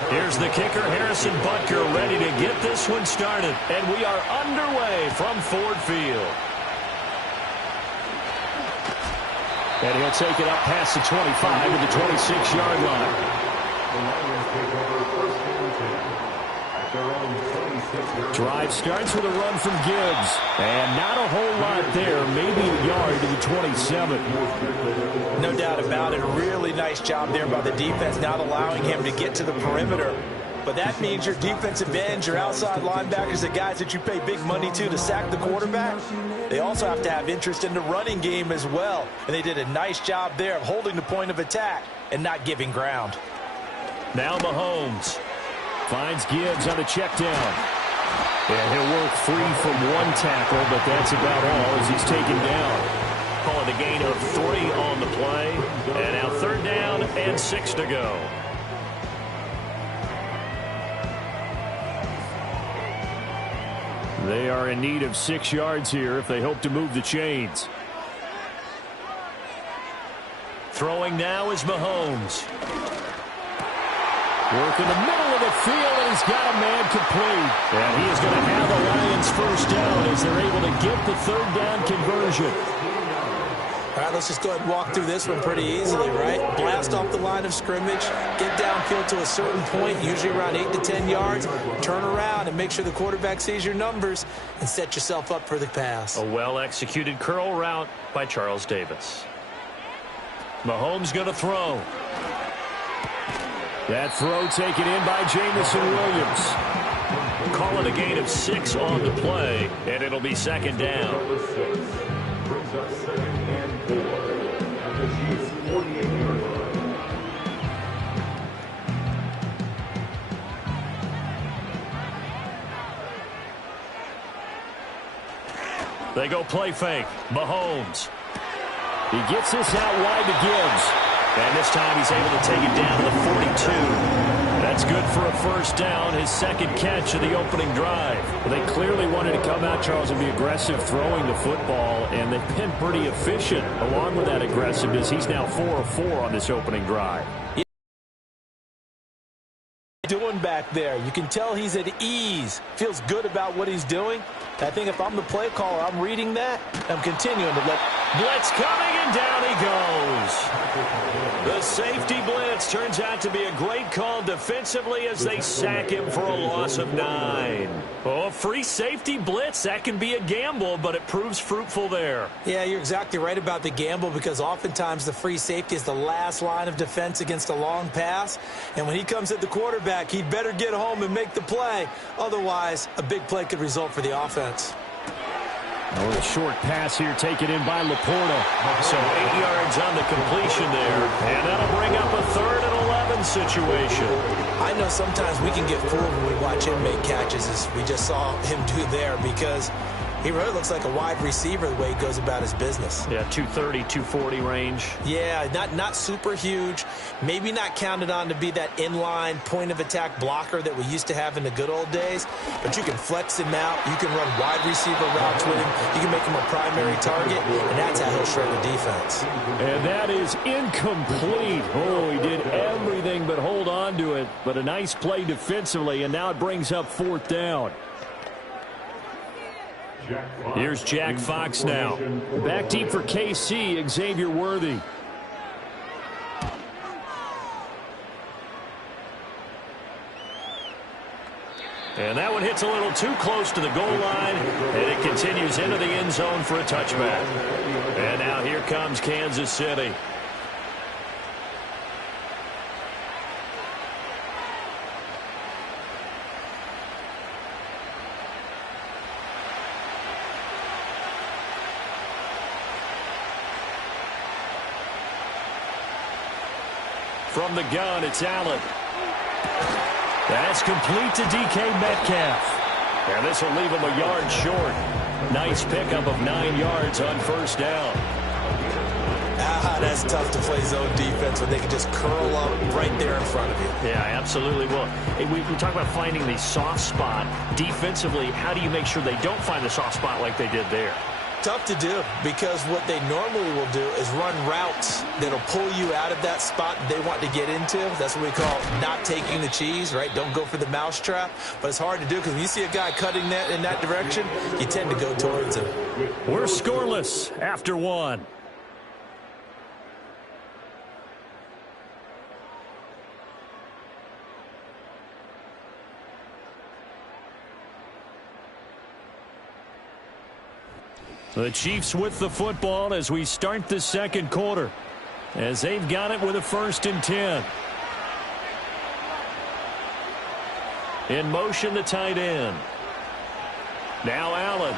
Here's the kicker, Harrison Butker, ready to get this one started. And we are underway from Ford Field. And he'll take it up past the 25 to the 26-yard line. Drive starts with a run from Gibbs. And not a whole lot there. Maybe a yard to the 27. No doubt about it. A really nice job there by the defense, not allowing him to get to the perimeter. But that means your defensive ends, your outside linebackers, the guys that you pay big money to sack the quarterback, they also have to have interest in the running game as well. And they did a nice job there of holding the point of attack and not giving ground. Now Mahomes finds Gibbs on the check down. And he'll work free from one tackle, but that's about all as he's taken down. Calling a gain of 3 on the play. And now 3rd down and 6 to go. They are in need of 6 yards here if they hope to move the chains. Throwing now is Mahomes. Work in the middle of the field, and he's got a man complete. And he is going to have the Lions first down as they're able to get the 3rd down conversion. All right, let's just go ahead and walk through this one pretty easily, right? Blast off the line of scrimmage, get downfield to a certain point, usually around 8 to 10 yards, turn around and make sure the quarterback sees your numbers and set yourself up for the pass. A well-executed curl route by Charles Davis. Mahomes going to throw. That throw taken in by Jamison Williams. Call it a gain of 6 on the play, and it'll be 2nd down. They go play fake. Mahomes. He gets this out wide to Gibbs. And this time he's able to take it down to the 42. That's good for a first down, his 2nd catch of the opening drive. Well, they clearly wanted to come out, Charles, and be aggressive throwing the football, and they've been pretty efficient along with that aggressiveness. He's now 4 of 4 on this opening drive. Doing back there, you can tell he's at ease, feels good about what he's doing. I think if I'm the play caller, I'm reading that, I'm continuing to let blitz coming, and down he goes. The safety blitz turns out to be a great call defensively as they sack him for a loss of 9. Oh, free safety blitz, that can be a gamble, but it proves fruitful there. Yeah, you're exactly right about the gamble, because oftentimes the free safety is the last line of defense against a long pass. And when he comes at the quarterback, he'd better get home and make the play. Otherwise, a big play could result for the offense. A little short pass here taken in by Laporta. So 8 yards on the completion there, and that'll bring up a 3rd and 11 situation. I know sometimes we can get fooled when we watch him make catches, as we just saw him do there, because he really looks like a wide receiver the way he goes about his business. Yeah, 230, 240 range. Yeah, not super huge. Maybe not counted on to be that inline point-of-attack blocker that we used to have in the good old days. But you can flex him out. You can run wide receiver routes with him. You can make him a primary target, and that's how he'll shred the defense. And that is incomplete. Oh, he did everything but hold on to it. But a nice play defensively, and now it brings up 4th down. Here's Jack Fox now. Back deep for KC, Xavier Worthy. And that one hits a little too close to the goal line, and it continues into the end zone for a touchback. And now here comes Kansas City. From the gun, it's Allen. That's complete to DK Metcalf. And this will leave him a yard short. Nice pickup of 9 yards on first down. That's tough to play zone defense when they can just curl up right there in front of you. Yeah, absolutely. Well, we talk about finding the soft spot. Defensively, how do you make sure they don't find the soft spot like they did there? tough to do because what they normally will do is run routes that'll pull you out of that spot that they want to get into. That's what we call not taking the cheese, right? Don't go for the mousetrap. But it's hard to do because when you see a guy cutting that in that direction, you tend to go towards him. We're scoreless after one. The Chiefs with the football as we start the second quarter, as they've got it with a 1st and 10. In motion, the tight end. Now Allen.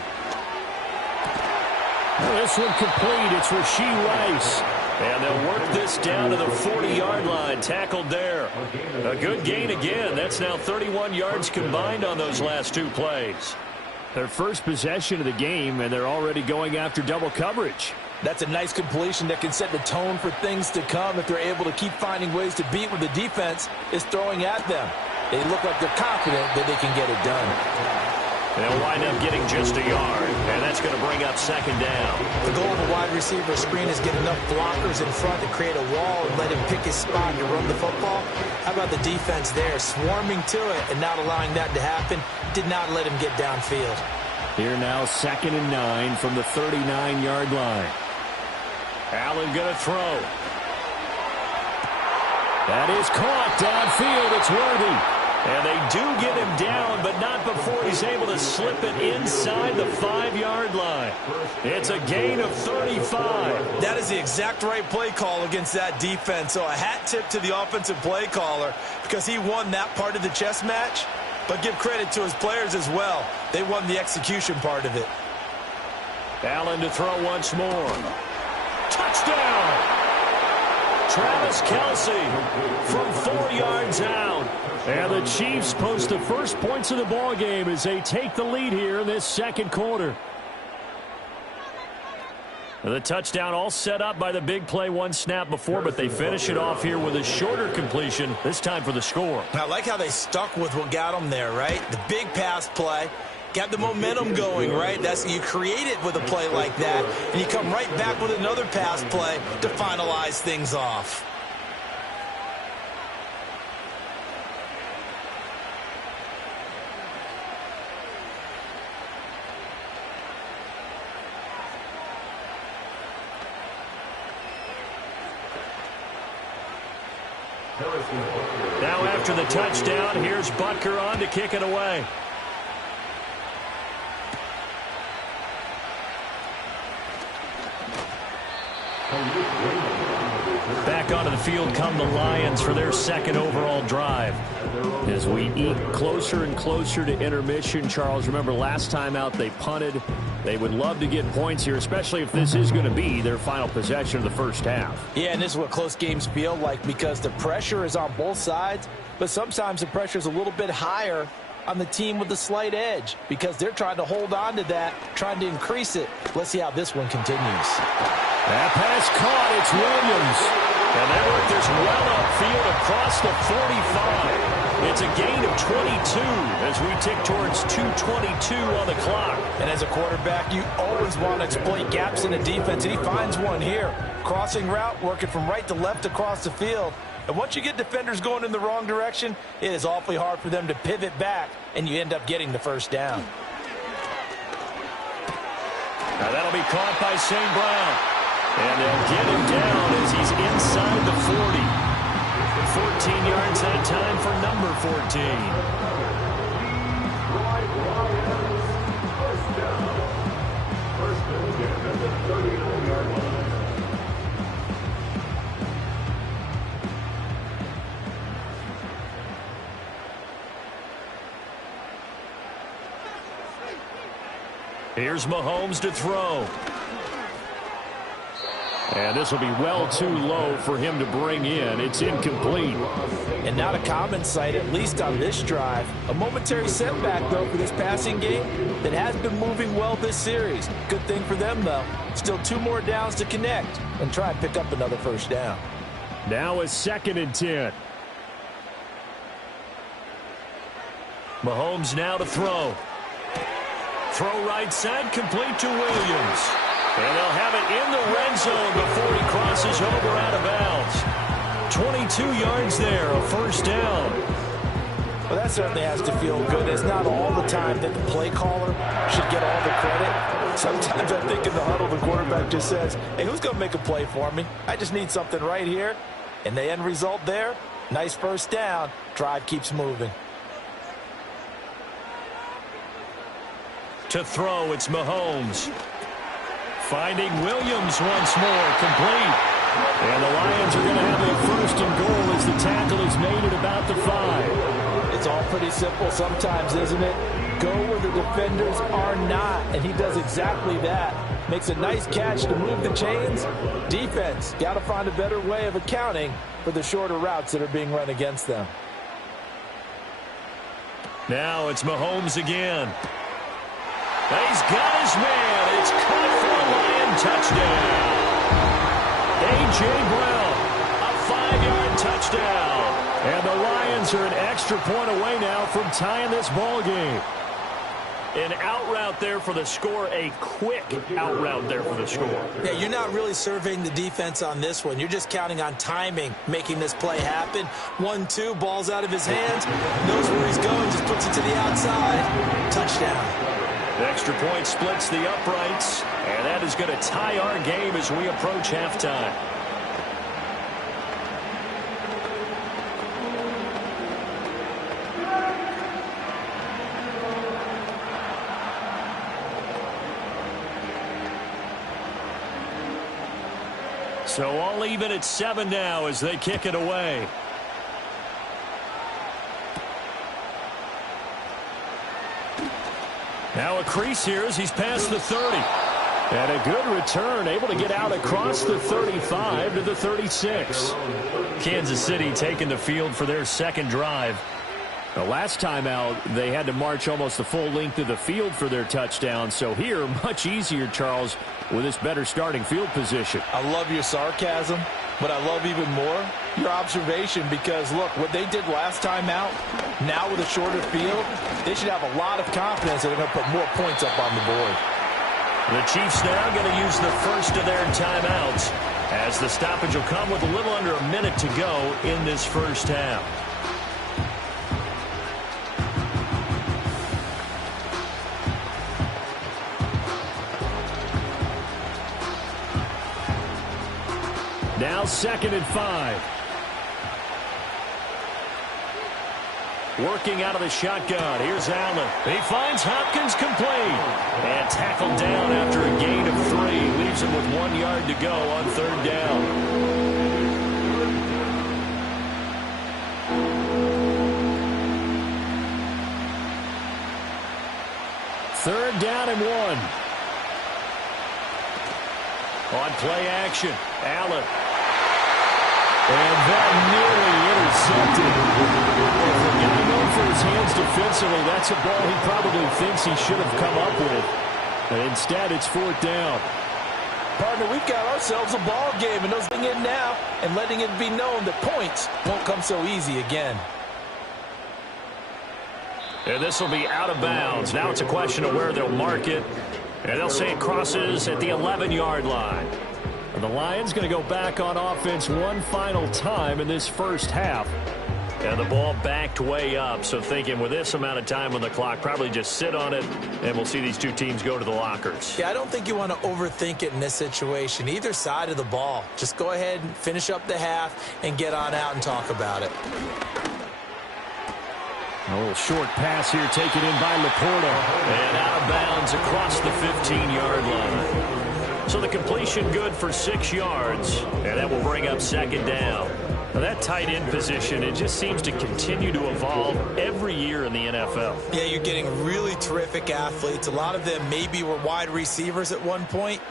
This one complete. It's Rashee Rice. And they'll work this down to the 40-yard line. Tackled there. A good gain again. That's now 31 yards combined on those last 2 plays. Their first possession of the game, and they're already going after double coverage. That's a nice completion that can set the tone for things to come if they're able to keep finding ways to beat what the defense is throwing at them. They look like they're confident that they can get it done. They'll wind up getting just a yard, and that's going to bring up 2nd down. The goal of a wide receiver screen is get enough blockers in front to create a wall and let him pick his spot to run the football. How about the defense there, swarming to it and not allowing that to happen? Did not let him get downfield. Here now, 2nd and 9 from the 39-yard line. Allen going to throw. That is caught downfield. It's Worthy. And they do get him down, but not before he's able to slip it inside the 5-yard line. It's a gain of 35. That is the exact right play call against that defense. So a hat tip to the offensive play caller because he won that part of the chess match. But give credit to his players as well. They won the execution part of it. Allen to throw once more. Touchdown! Travis Kelce from 4 yards out. And the Chiefs post the first points of the ball game as they take the lead here in this second quarter. The touchdown all set up by the big play 1 snap before, but they finish it off here with a shorter completion, this time for the score. I like how they stuck with what got them there, right? The big pass play. Got the momentum going, right? That's you create it with a play like that, and you come right back with another pass play to finalize things off. Now after the touchdown, here's Butker on to kick it away. Back onto the field come the Lions for their 2nd overall drive. As we eat closer and closer to intermission, Charles, remember last time out they punted. They would love to get points here, especially if this is going to be their final possession of the first half. Yeah, and this is what close games feel like because the pressure is on both sides, but sometimes the pressure is a little bit higher on the team with the slight edge because they're trying to hold on to that, trying to increase it. Let's see how this one continues. That pass caught. It's Williams. And they work this well upfield across the 45. It's a gain of 22 as we tick towards 2:22 on the clock. And as a quarterback, you always want to exploit gaps in the defense, and he finds one here. Crossing route, working from right to left across the field. And once you get defenders going in the wrong direction, it is awfully hard for them to pivot back, and you end up getting the first down. Now that'll be caught by St. Brown. And they'll get him down as he's inside the 40. 14 yards that time for number 14. Here's Mahomes to throw. And this will be well too low for him to bring in. It's incomplete. And not a common sight, at least on this drive. A momentary setback, though, for this passing game that has been moving well this series. Good thing for them, though. Still 2 more downs to connect and try and pick up another first down. Now a 2nd and 10. Mahomes now to throw. Throw right side, complete to Williams. And they'll have it in the red zone before he crosses over out of bounds. 22 yards there, a first down. Well, that certainly has to feel good. It's not all the time that the play caller should get all the credit. Sometimes I think in the huddle, the quarterback just says, hey, who's going to make a play for me? I just need something right here. And the end result there, nice first down. Drive keeps moving. To throw, it's Mahomes. Finding Williams once more, complete. And the Lions are going to have a first and goal as the tackle is made at about the 5. It's all pretty simple sometimes, isn't it? Go where the defenders are not, and he does exactly that. Makes a nice catch to move the chains. Defense, got to find a better way of accounting for the shorter routes that are being run against them. Now it's Mahomes again. He's got his man. It's caught for a Lion touchdown. A.J. Brown, a 5-yard touchdown. And the Lions are an extra point away now from tying this ball game. An out route there for the score, a quick out route there for the score. Yeah, you're not really surveying the defense on this one. You're just counting on timing, making this play happen. 1-2, ball's out of his hands, knows where he's going, just puts it to the outside. Touchdown. The extra point splits the uprights, and that is going to tie our game as we approach halftime. So all even at 7 now as they kick it away. Now a crease here as he's past the 30. And a good return, able to get out across the 35 to the 36. Kansas City taking the field for their second drive. The last time out, they had to march almost the full length of the field for their touchdown. So here, much easier, Charles, with this better starting field position. I love your sarcasm, but I love even more your observation because, look, what they did last time out, now with a shorter field, they should have a lot of confidence that they're going to put more points up on the board. The Chiefs now going to use the first of their timeouts as the stoppage will come with a little under a minute to go in this first half. Now 2nd and 5. Working out of the shotgun. Here's Allen. He finds Hopkins complete. And tackled down after a gain of 3. Leaves him with 1 yard to go on 3rd down. Third down and 1. On play action, Allen. And that nearly intercepted. For a guy known for his hands defensively, that's a ball he probably thinks he should have come up with. But instead, it's 4th down. Partner, we've got ourselves a ball game, and those thing in now and letting it be known that points won't come so easy again. And this will be out of bounds. Now it's a question of where they'll mark it. And they'll say it crosses at the 11-yard line. And the Lions going to go back on offense one final time in this first half. And the ball backed way up. So thinking with this amount of time on the clock, probably just sit on it, and we'll see these two teams go to the lockers. Yeah, I don't think you want to overthink it in this situation. Either side of the ball. Just go ahead and finish up the half and get on out and talk about it. A little short pass here taken in by Laporta. And out of bounds across the 15-yard line. So the completion good for 6 yards. And that will bring up 2nd down. Now that tight end position, it just seems to continue to evolve every year in the NFL. Yeah, you're getting really terrific athletes. A lot of them maybe were wide receivers at one point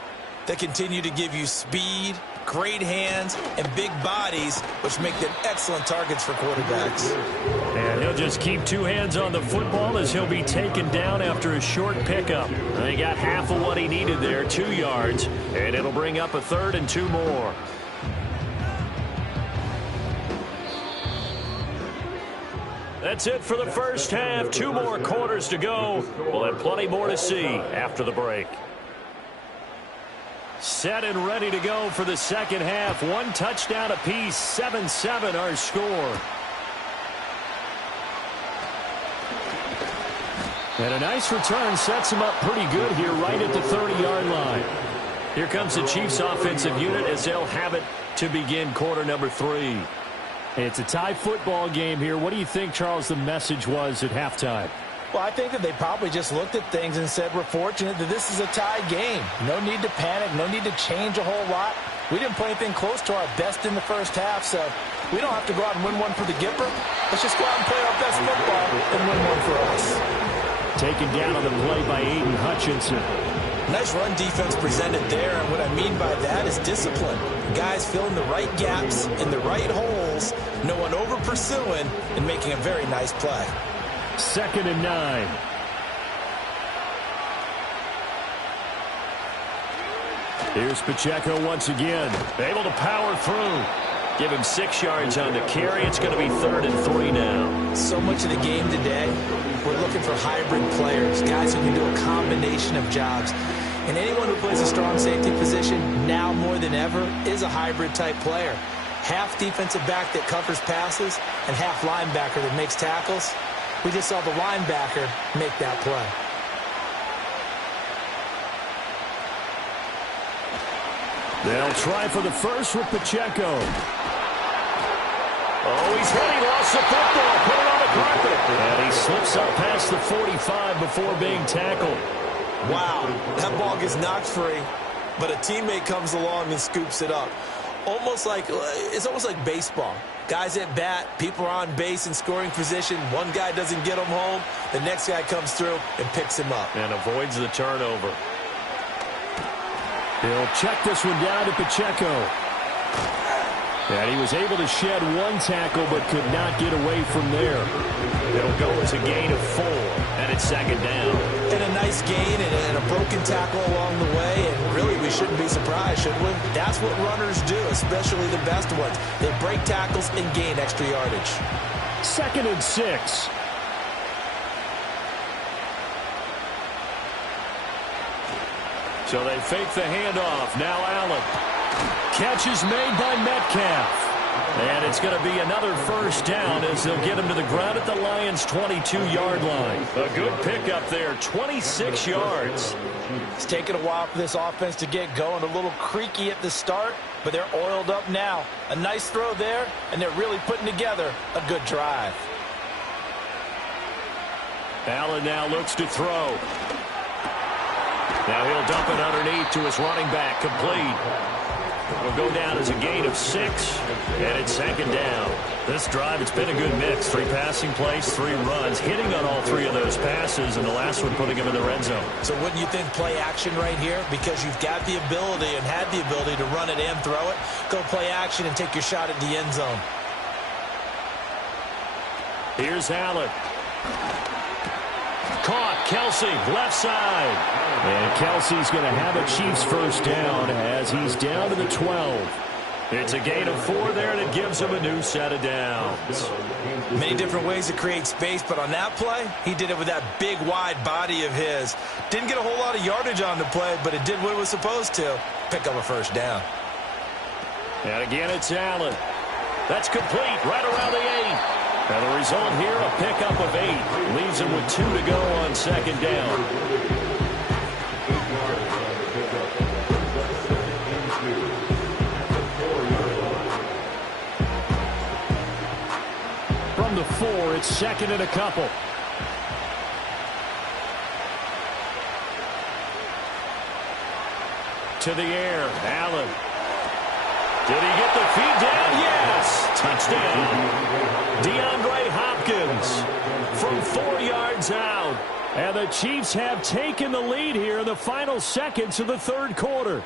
that continue to give you speed, great hands, and big bodies, which make them excellent targets for quarterbacks. And he'll just keep 2 hands on the football as he'll be taken down after a short pickup. And he got half of what he needed there, 2 yards, and it'll bring up a 3rd and 2 more. That's it for the first half. 2 more quarters to go. We'll have plenty more to see after the break. Set and ready to go for the second half. 1 touchdown apiece. 7-7 our score. And a nice return sets him up pretty good here right at the 30-yard line. Here comes the Chiefs offensive unit as they'll have it to begin quarter number 3. It's a tie football game here. What do you think, Charles, the message was at halftime? Well, I think that they probably just looked at things and said, we're fortunate that this is a tie game. No need to panic. No need to change a whole lot. We didn't play anything close to our best in the first half, so we don't have to go out and win one for the Gipper. Let's just go out and play our best football and win one for us. Taken down on the play by Aiden Hutchinson. Nice run defense presented there, and what I mean by that is discipline. Guys filling the right gaps in the right holes, no one over-pursuing, and making a very nice play. 2nd and 9. Here's Pacheco once again, able to power through. Give him 6 yards on the carry. It's going to be 3rd and 3 now. So much of the game today, we're looking for hybrid players, guys who can do a combination of jobs. And anyone who plays a strong safety position, now more than ever, is a hybrid type player. Half defensive back that covers passes and half linebacker that makes tackles. We just saw the linebacker make that play. They'll try for the first with Pacheco. Oh, he's hit. He lost the football. Put it on the carpet. And he slips up past the 45 before being tackled. Wow, that ball gets knocked free, but a teammate comes along and scoops it up. It's almost like baseball. Guys at bat, people are on base in scoring position. One guy doesn't get him home. The next guy comes through and picks him up. And avoids the turnover. He'll check this one down to Pacheco. And he was able to shed 1 tackle but could not get away from there. It'll go as a gain of 4, and it's 2nd down. And a nice gain and a broken tackle along the way, and really we shouldn't be surprised, should we? That's what runners do, especially the best ones. They break tackles and gain extra yardage. 2nd and 6. So they fake the handoff. Now Allen. Catch is made by Metcalf. And it's going to be another 1st down as they'll get him to the ground at the Lions' 22-yard line. A good pickup there, 26 yards. It's taken a while for this offense to get going. A little creaky at the start, but they're oiled up now. A nice throw there, and they're really putting together a good drive. Allen now looks to throw. Now he'll dump it underneath to his running back, complete. It'll go down as a gain of 6, and it's 2nd down. This drive, it's been a good mix. 3 passing plays, 3 runs, hitting on all 3 of those passes, and the last one putting him in the red zone. So wouldn't you think play action right here? Because you've got the ability and had the ability to run it and throw it. Go play action and take your shot at the end zone. Here's Allen. Caught. Kelsey, left side. And Kelsey's going to have a Chiefs 1st down as he's down to the 12. It's a gain of 4 there, and it gives him a new set of downs. Many different ways to create space, but on that play, he did it with that big, wide body of his. Didn't get a whole lot of yardage on the play, but it did what it was supposed to. Pick up a 1st down. And again, it's Allen. That's complete right around the 8. And the result here, a pickup of 8. Leaves him with 2 to go on 2nd down. From the 4, it's 2nd and a couple. To the air, Allen. Did he get the feed down? Yes! Touchdown. DeAndre Hopkins from 4 yards out. And the Chiefs have taken the lead here in the final seconds of the 3rd quarter.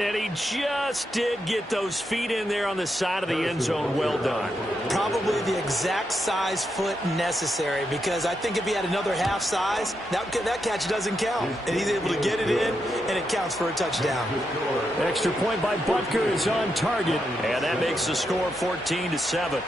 And he just did get those feet in there on the side of the end zone. Well done. Probably the exact size foot necessary, because I think if he had another half size, that catch doesn't count. And he's able to get it in, and it counts for a touchdown. Extra point by Butker is on target. And that makes the score 14-7.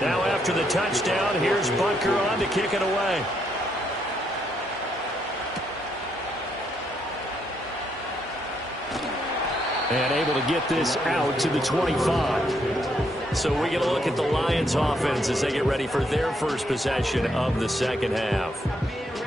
Now after the touchdown, here's Butker on to kick it away. And able to get this out to the 25. So we get a look at the Lions offense as they get ready for their first possession of the second half.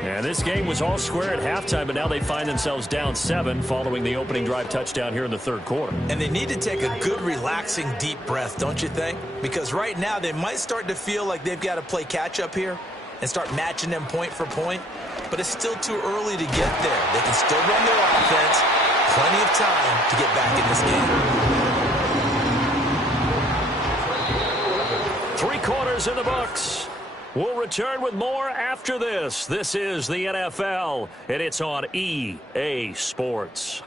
And this game was all square at halftime, but now they find themselves down 7 following the opening drive touchdown here in the third quarter. And they need to take a good, relaxing, deep breath, don't you think? Because right now they might start to feel like they've got to play catch-up here and start matching them point for point. But it's still too early to get there. They can still run their offense. Plenty of time to get back in this game. 3 quarters in the books. We'll return with more after this. This is the NFL, and it's on EA Sports.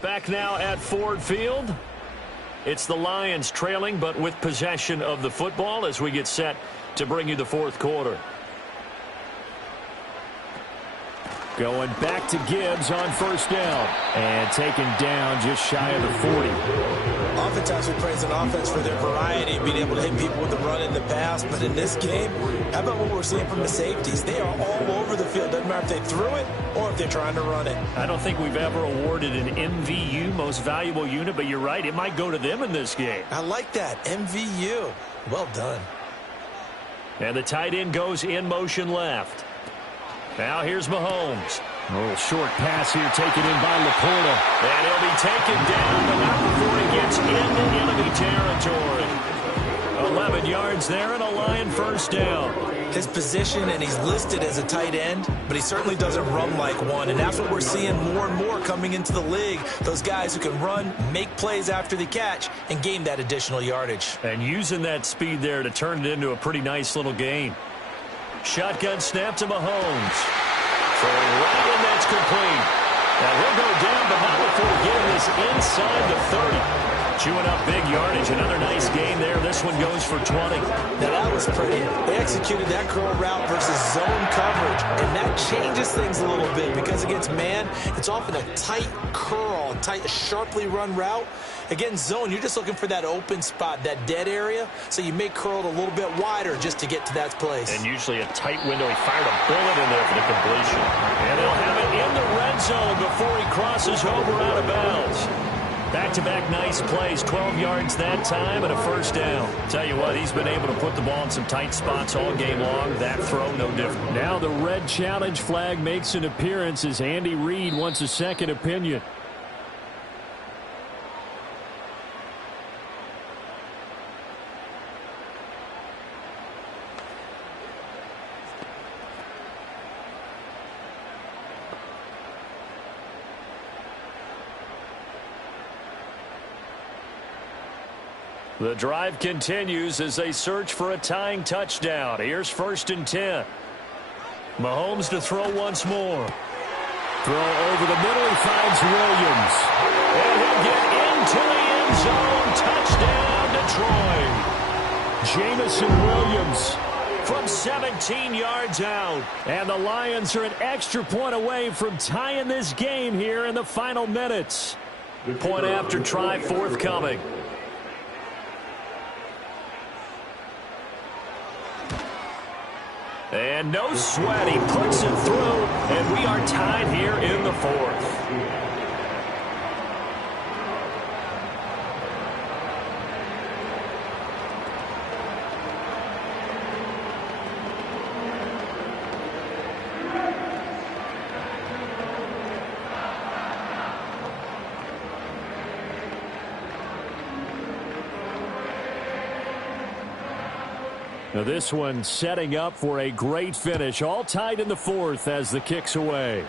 Back now at Ford Field. It's the Lions trailing, but with possession of the football as we get set to bring you the fourth quarter. Going back to Gibbs on first down. And taken down just shy of the 40. Oftentimes we praise an offense for their variety, being able to hit people with the run and the pass. But in this game, how about what we're seeing from the safeties? They are all over the field. Doesn't matter if they threw it or if they're trying to run it. I don't think we've ever awarded an MVU, most valuable unit, but you're right. It might go to them in this game. I like that. MVU. Well done. And the tight end goes in motion left. Now here's Mahomes. A little short pass here taken in by Laporta. And he'll be taken down, but not before he gets into enemy territory. 11 yards there and a Lion first down. His position, and he's listed as a tight end, but he certainly doesn't run like one. And that's what we're seeing more and more coming into the league. Those guys who can run, make plays after the catch, and gain that additional yardage. And using that speed there to turn it into a pretty nice little game. Shotgun snap to Mahomes. Throwing right in, that's complete. Now he'll go down, but not before getting this inside the 30. Chewing up big yardage. Another nice gain there. This one goes for 20. Now that was pretty. They executed that curl route versus zone coverage, and that changes things a little bit because against man, it's often a tight curl, tight, sharply run route. Against zone, you're just looking for that open spot, that dead area, so you may curl it a little bit wider just to get to that place. And usually a tight window. He fired a bullet in there for the completion. And they'll have it in the red zone before he crosses over out of bounds. Back-to-back nice plays, 12 yards that time and a first down. Tell you what, he's been able to put the ball in some tight spots all game long. That throw, no different. Now the red challenge flag makes an appearance as Andy Reid wants a second opinion. The drive continues as they search for a tying touchdown. Here's 1st and 10. Mahomes to throw once more. Throw over the middle. He finds Williams. And he'll get into the end zone. Touchdown, Detroit. Jamison Williams from 17 yards out. And the Lions are an extra point away from tying this game here in the final minutes. Point after try forthcoming. And no sweat, he puts it through, and we are tied here in the fourth. Now this one setting up for a great finish. All tied in the fourth as the kick's away.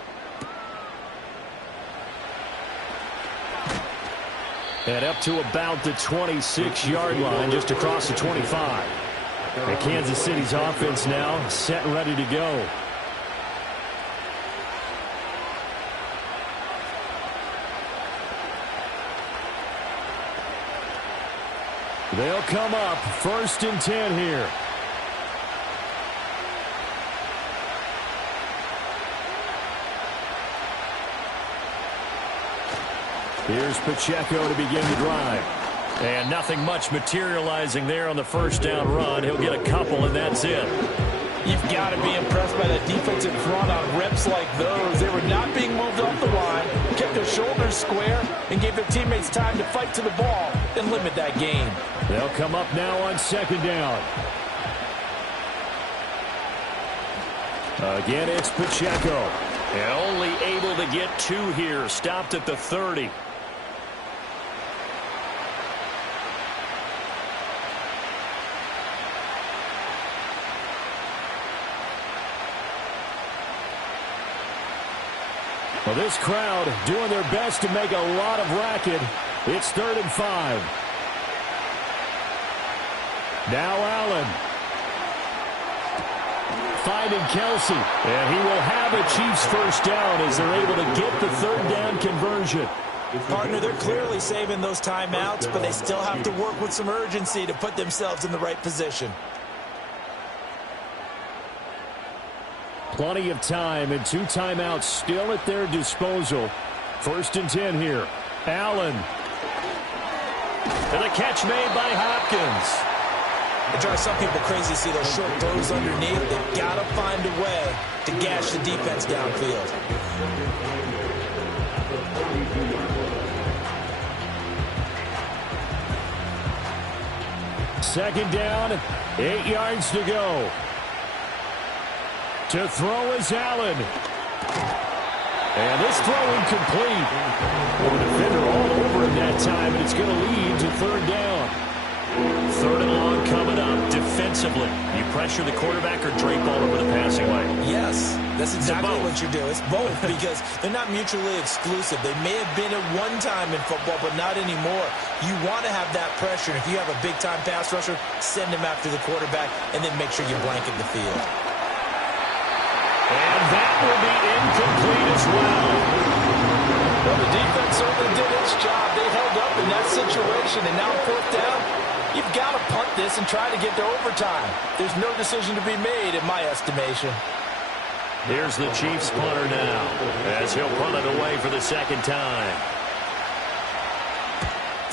And up to about the 26-yard line, just across the 25. And Kansas City's offense now set and ready to go. They'll come up 1st and 10 here. Here's Pacheco to begin the drive. And nothing much materializing there on the first down run. He'll get a couple, and that's it. You've got to be impressed by that defensive front on reps like those. They were not being moved off the line, kept their shoulders square, and gave their teammates time to fight to the ball and limit that gain. They'll come up now on second down. Again, it's Pacheco. And only able to get 2 here. Stopped at the 30. Well, this crowd doing their best to make a lot of racket. It's 3rd and 5. Now Allen. Finding Kelsey. And he will have a Chiefs first down as they're able to get the 3rd down conversion. Partner, they're clearly saving those timeouts, but they still have to work with some urgency to put themselves in the right position. Plenty of time and 2 timeouts still at their disposal. 1st and 10 here. Allen. And the catch made by Hopkins. It drives some people crazy to see those short throws underneath. They've got to find a way to gash the defense downfield. 2nd down, 8 yards to go. To throw is Allen. And this throw incomplete. Well, the defender all over him that time, and it's going to lead to 3rd down. 3rd and long coming up defensively. You pressure the quarterback or drape all over the passing lane? Yes, that's exactly what you do. It's both because they're not mutually exclusive. They may have been at one time in football, but not anymore. You want to have that pressure. If you have a big-time pass rusher, send him after the quarterback, and then make sure you blanket the field. And that will be incomplete as well. Well, the defense certainly did its job. They held up in that situation, and now 4th down, you've got to punt this and try to get to overtime. There's no decision to be made in my estimation. Here's the Chiefs punter now as he'll punt it away for the 2nd time.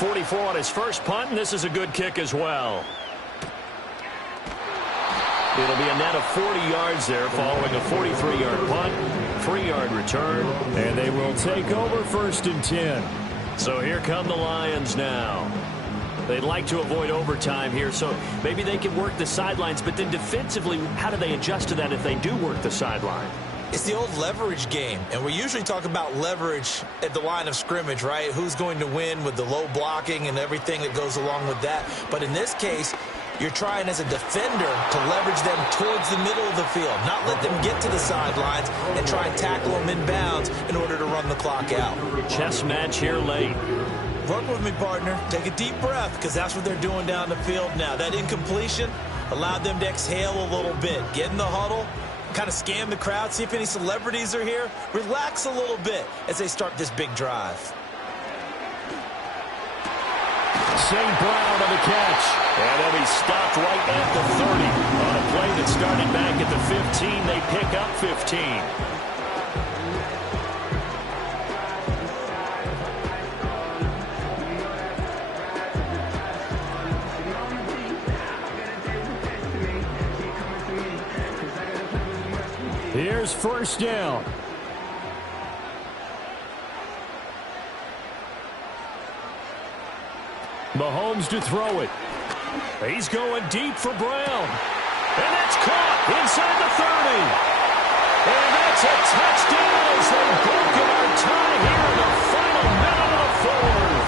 44 on his first punt, and this is a good kick as well. It'll be a net of 40 yards there following a 43-yard punt, 3-yard return. And they will take over 1st and 10. So here come the Lions now. They'd like to avoid overtime here, so maybe they can work the sidelines. But then defensively, how do they adjust to that if they do work the sideline? It's the old leverage game, and we usually talk about leverage at the line of scrimmage, right? Who's going to win with the low blocking and everything that goes along with that. But in this case, you're trying as a defender to leverage them towards the middle of the field, not let them get to the sidelines and try and tackle them in bounds in order to run the clock out. Chess match here late. Work with me, partner. Take a deep breath, because that's what they're doing down the field now. That incompletion allowed them to exhale a little bit. Get in the huddle, kind of scan the crowd, see if any celebrities are here. Relax a little bit as they start this big drive. St. Brown on the catch. And he'll be stopped right at the 30. On a play that started back at the 15, they pick up 15. Here's 1st down. Mahomes to throw it. He's going deep for Brown. And that's caught inside the 30. And that's a touchdown as they've broken our tie here in the final minute of the 4th.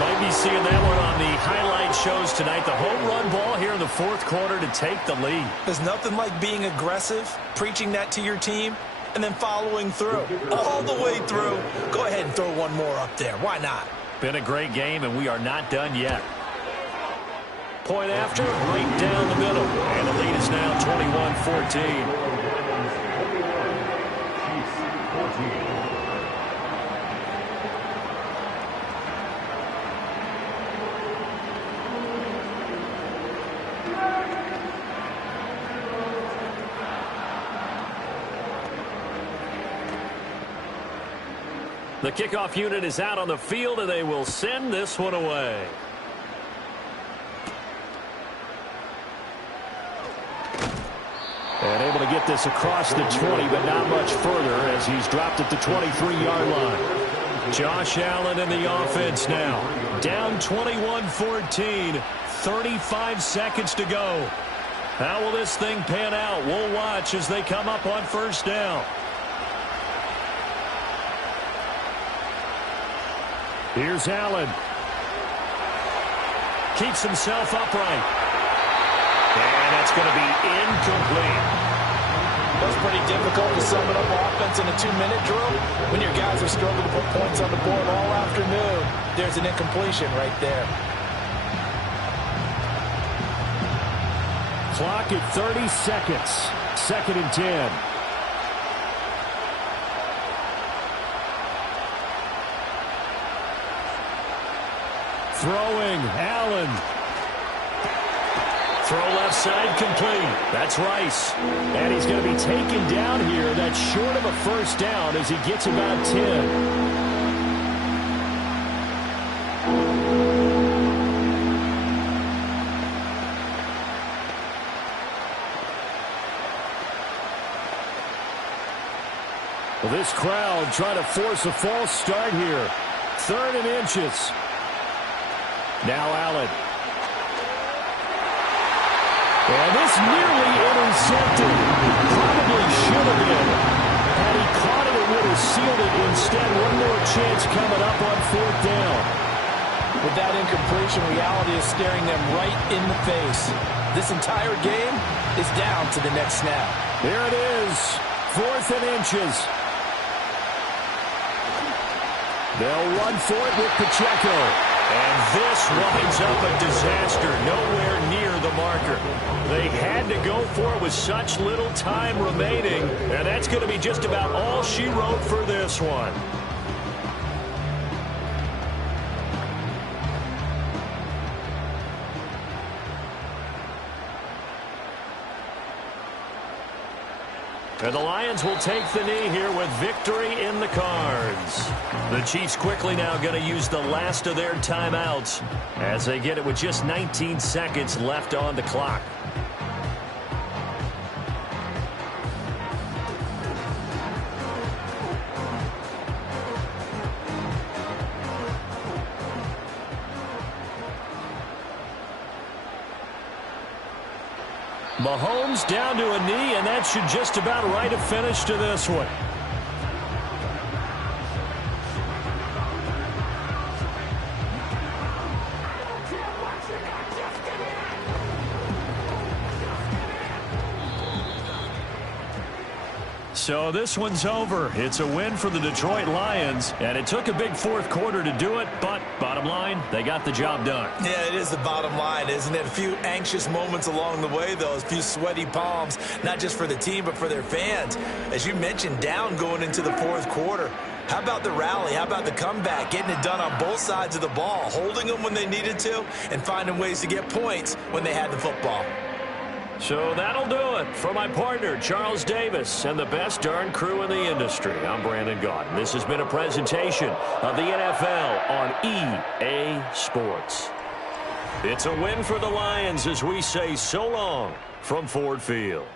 Might be seeing that one on the highlight shows tonight. The home run ball here in the 4th quarter to take the lead. There's nothing like being aggressive, preaching that to your team, and then following through. All the way through. Go ahead and throw one more up there. Why not? Been a great game, and we are not done yet. Point after, right down the middle. And the lead is now 21-14. The kickoff unit is out on the field, and they will send this one away. And able to get this across the 20, but not much further as he's dropped at the 23-yard line. Josh Allen in the offense now. Down 21-14, 35 seconds to go. How will this thing pan out? We'll watch as they come up on first down. Here's Allen. Keeps himself upright. And that's going to be incomplete. That's pretty difficult to sum it up offense in a 2-minute drill. When your guys are struggling to put points on the board all afternoon, there's an incompletion right there. Clock at 30 seconds. 2nd and 10. Throwing, Allen. Throw left side complete. That's Rice. And he's going to be taken down here. That's short of a first down as he gets about 10. Well, this crowd trying to force a false start here. 3rd and inches. Now Allen. And this nearly intercepted. Probably should have been. Had he caught it, it would have sealed it. Instead, one more chance coming up on 4th down. With that incompletion, reality is staring them right in the face. This entire game is down to the next snap. Here it is. 4th and inches. They'll run for it with Pacheco. And this winds up a disaster, nowhere near the marker. They had to go for it with such little time remaining, and that's going to be just about all she wrote for this one. And the Lions will take the knee here with victory in the cards. The Chiefs quickly now going to use the last of their timeouts as they get it with just 19 seconds left on the clock. Mahomes down to a knee, and that should just about write a finish to this one. So this one's over. It's a win for the Detroit Lions, and it took a big 4th quarter to do it, but bottom line, they got the job done. Yeah, it is the bottom line, isn't it? A few anxious moments along the way, though, a few sweaty palms, not just for the team, but for their fans. As you mentioned, down going into the 4th quarter. How about the rally? How about the comeback? Getting it done on both sides of the ball, holding them when they needed to, and finding ways to get points when they had the football. So that'll do it. For my partner, Charles Davis, and the best darn crew in the industry, I'm Brandon Gaudin. This has been a presentation of the NFL on EA Sports. It's a win for the Lions as we say so long from Ford Field.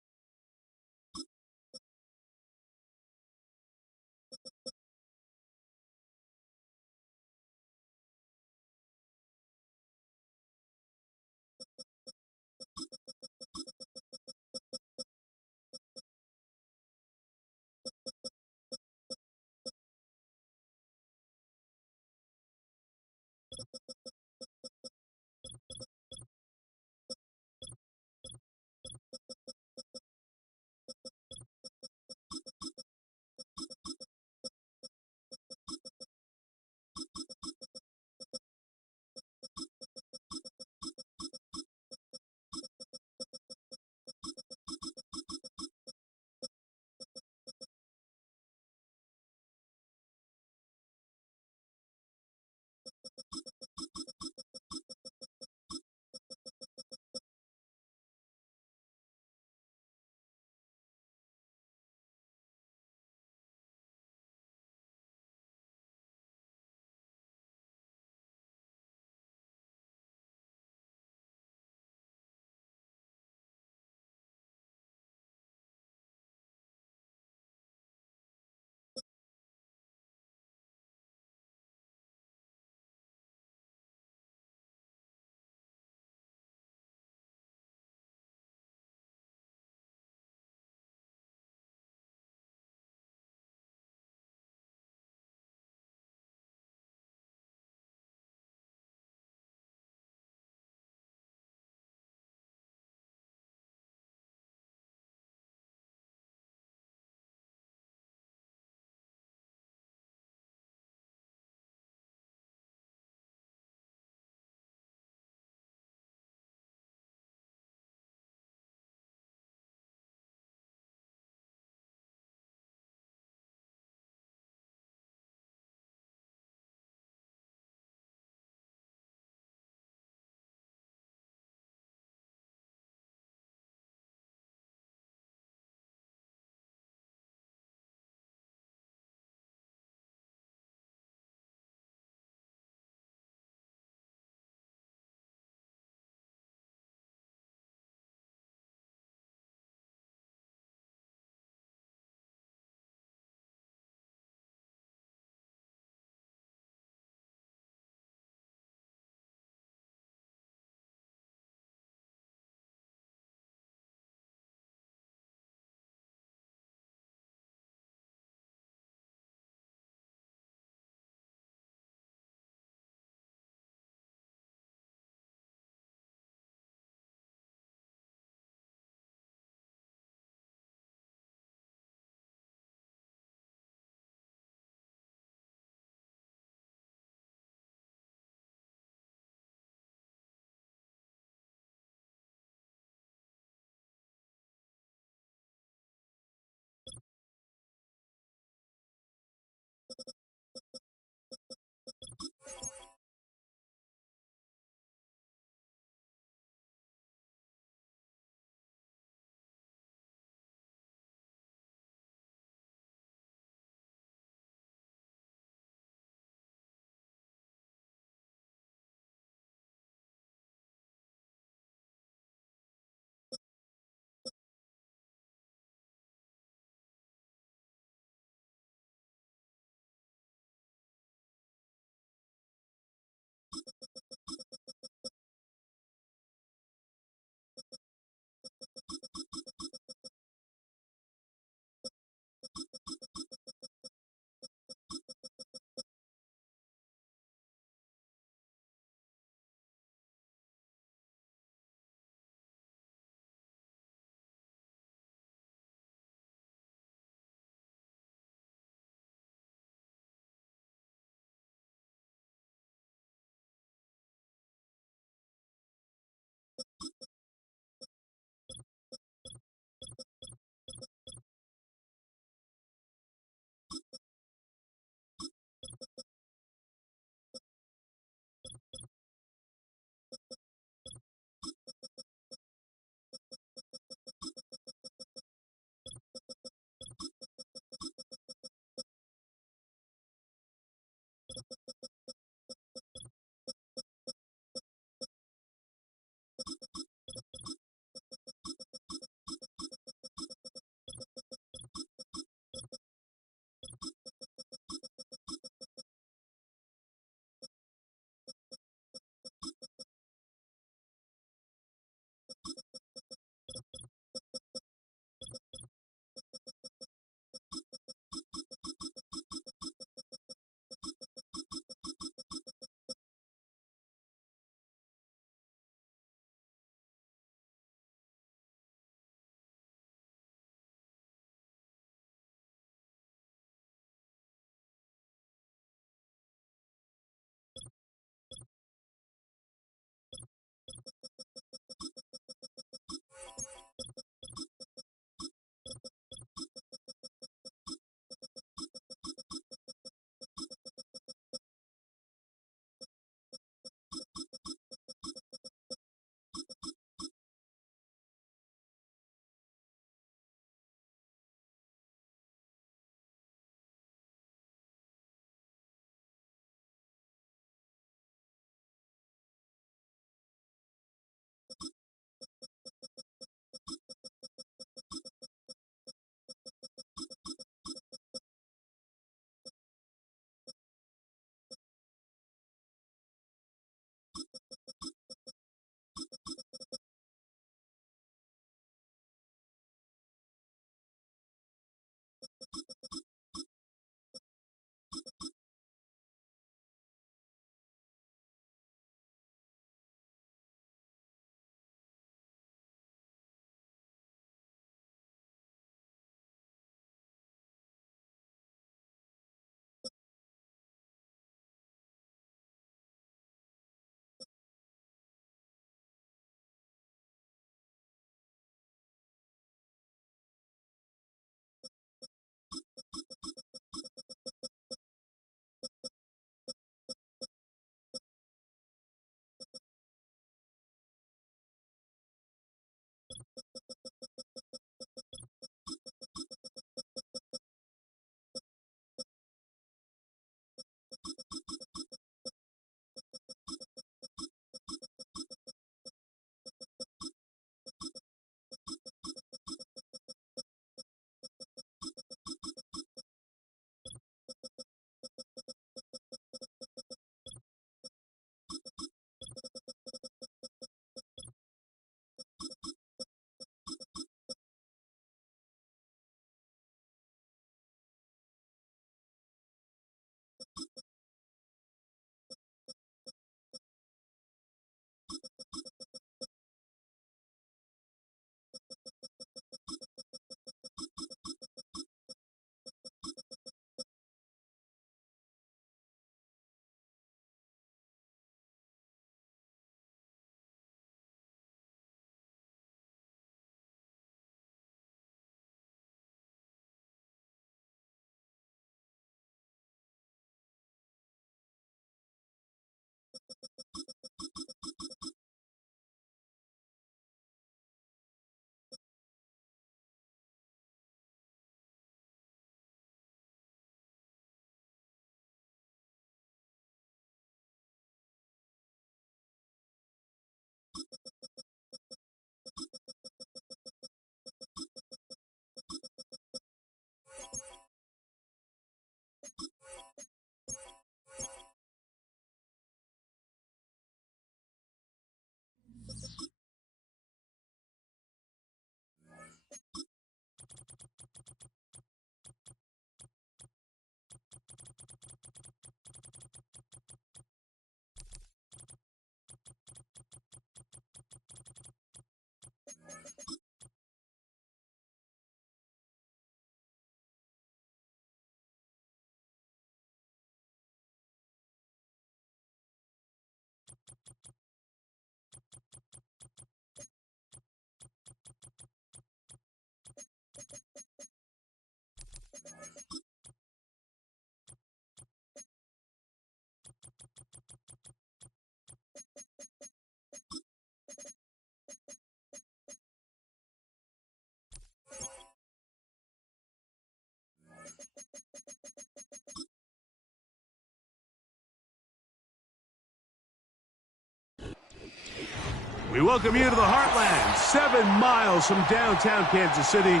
We welcome you to the Heartland, 7 miles from downtown Kansas City.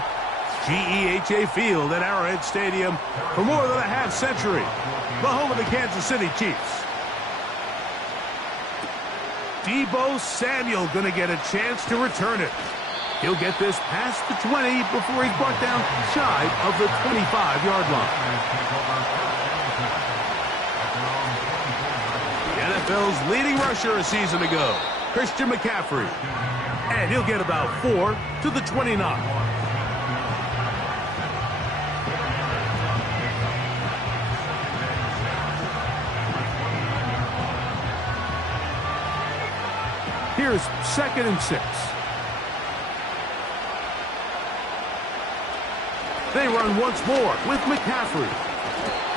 GEHA Field at Arrowhead Stadium for more than a half century. The home of the Kansas City Chiefs. Deebo Samuel going to get a chance to return it. He'll get this past the 20 before he's brought down shy of the 25-yard line. The NFL's leading rusher a season ago, Christian McCaffrey. And he'll get about 4 to the 29. Here's 2nd and 6. They run once more with McCaffrey.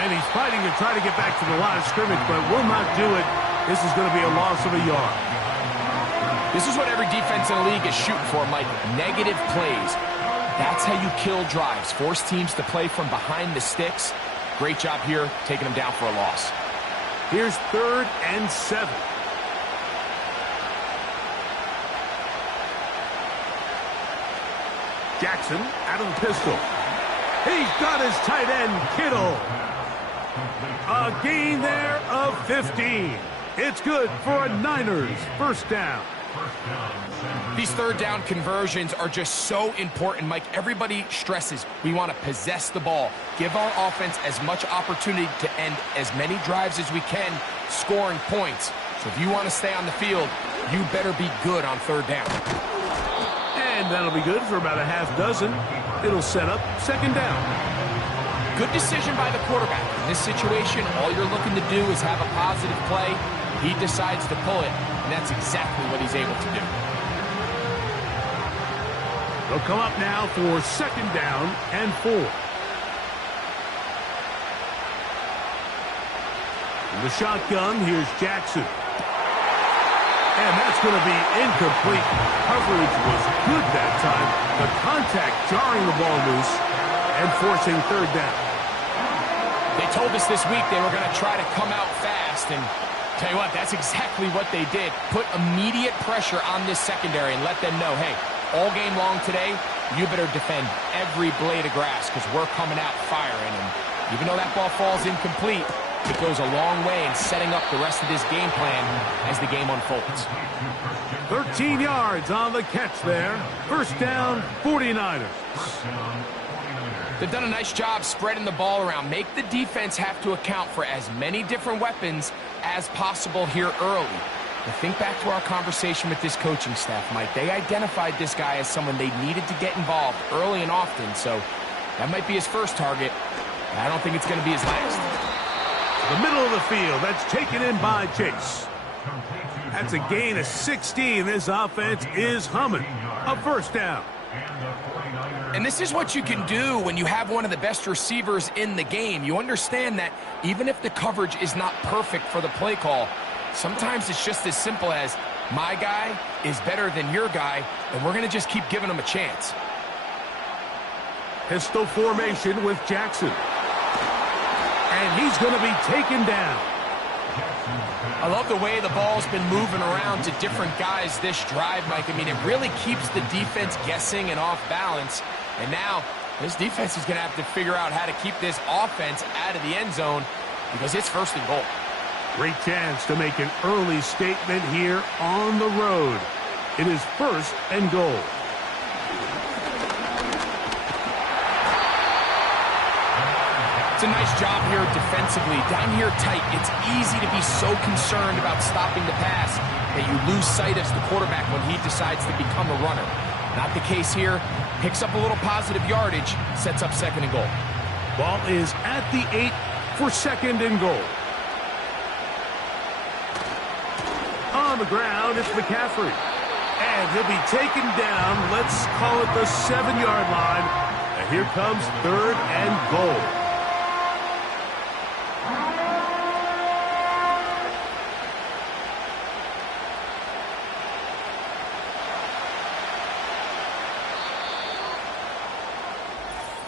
And he's fighting to try to get back to the line of scrimmage, but will not do it. This is going to be a loss of a yard. This is what every defense in the league is shooting for, Mike. Negative plays. That's how you kill drives. Force teams to play from behind the sticks. Great job here, taking them down for a loss. Here's 3rd and 7. Jackson out of the pistol. He's got his tight end, Kittle. A gain there of 15. It's good for a Niners first down. These third down conversions are just so important, Mike. Everybody stresses we want to possess the ball, give our offense as much opportunity to end as many drives as we can, scoring points. So if you want to stay on the field, you better be good on third down. And that'll be good for about a half dozen. It'll set up second down. Good decision by the quarterback. In this situation, all you're looking to do is have a positive play. He decides to pull it, and that's exactly what he's able to do. They'll come up now for second down and 4. In the shotgun, here's Jackson. And that's going to be incomplete. Coverage was good that time. The contact jarring the ball loose and forcing third down. They told us this week they were going to try to come out fast, and tell you what, that's exactly what they did. Put immediate pressure on this secondary and let them know, hey, all game long today, you better defend every blade of grass because we're coming out firing. And even though that ball falls incomplete, it goes a long way in setting up the rest of this game plan as the game unfolds. 13 yards on the catch there. First down, 49ers. They've done a nice job spreading the ball around. Make the defense have to account for as many different weapons as possible here early. Now think back to our conversation with this coaching staff, Mike. They identified this guy as someone they needed to get involved early and often, so that might be his first target. I don't think it's going to be his last. The middle of the field, that's taken in by Chase. That's a gain of 16. This offense is humming. A first down. And this is what you can do when you have one of the best receivers in the game. You understand that even if the coverage is not perfect for the play call, sometimes it's just as simple as my guy is better than your guy, and we're going to just keep giving him a chance. Pistol formation with Jackson. And he's going to be taken down. I love the way the ball's been moving around to different guys this drive, Mike. I mean, it really keeps the defense guessing and off balance. And now this defense is going to have to figure out how to keep this offense out of the end zone because it's first and goal. Great chance to make an early statement here on the road. It is first and goal. It's a nice job here defensively. Down here tight, it's easy to be so concerned about stopping the pass that you lose sight as the quarterback when he decides to become a runner. Not the case here. Picks up a little positive yardage, sets up second and goal. Ball is at the 8 for second and goal. On the ground, it's McCaffrey. And he'll be taken down, let's call it the 7-yard line. And here comes third and goal.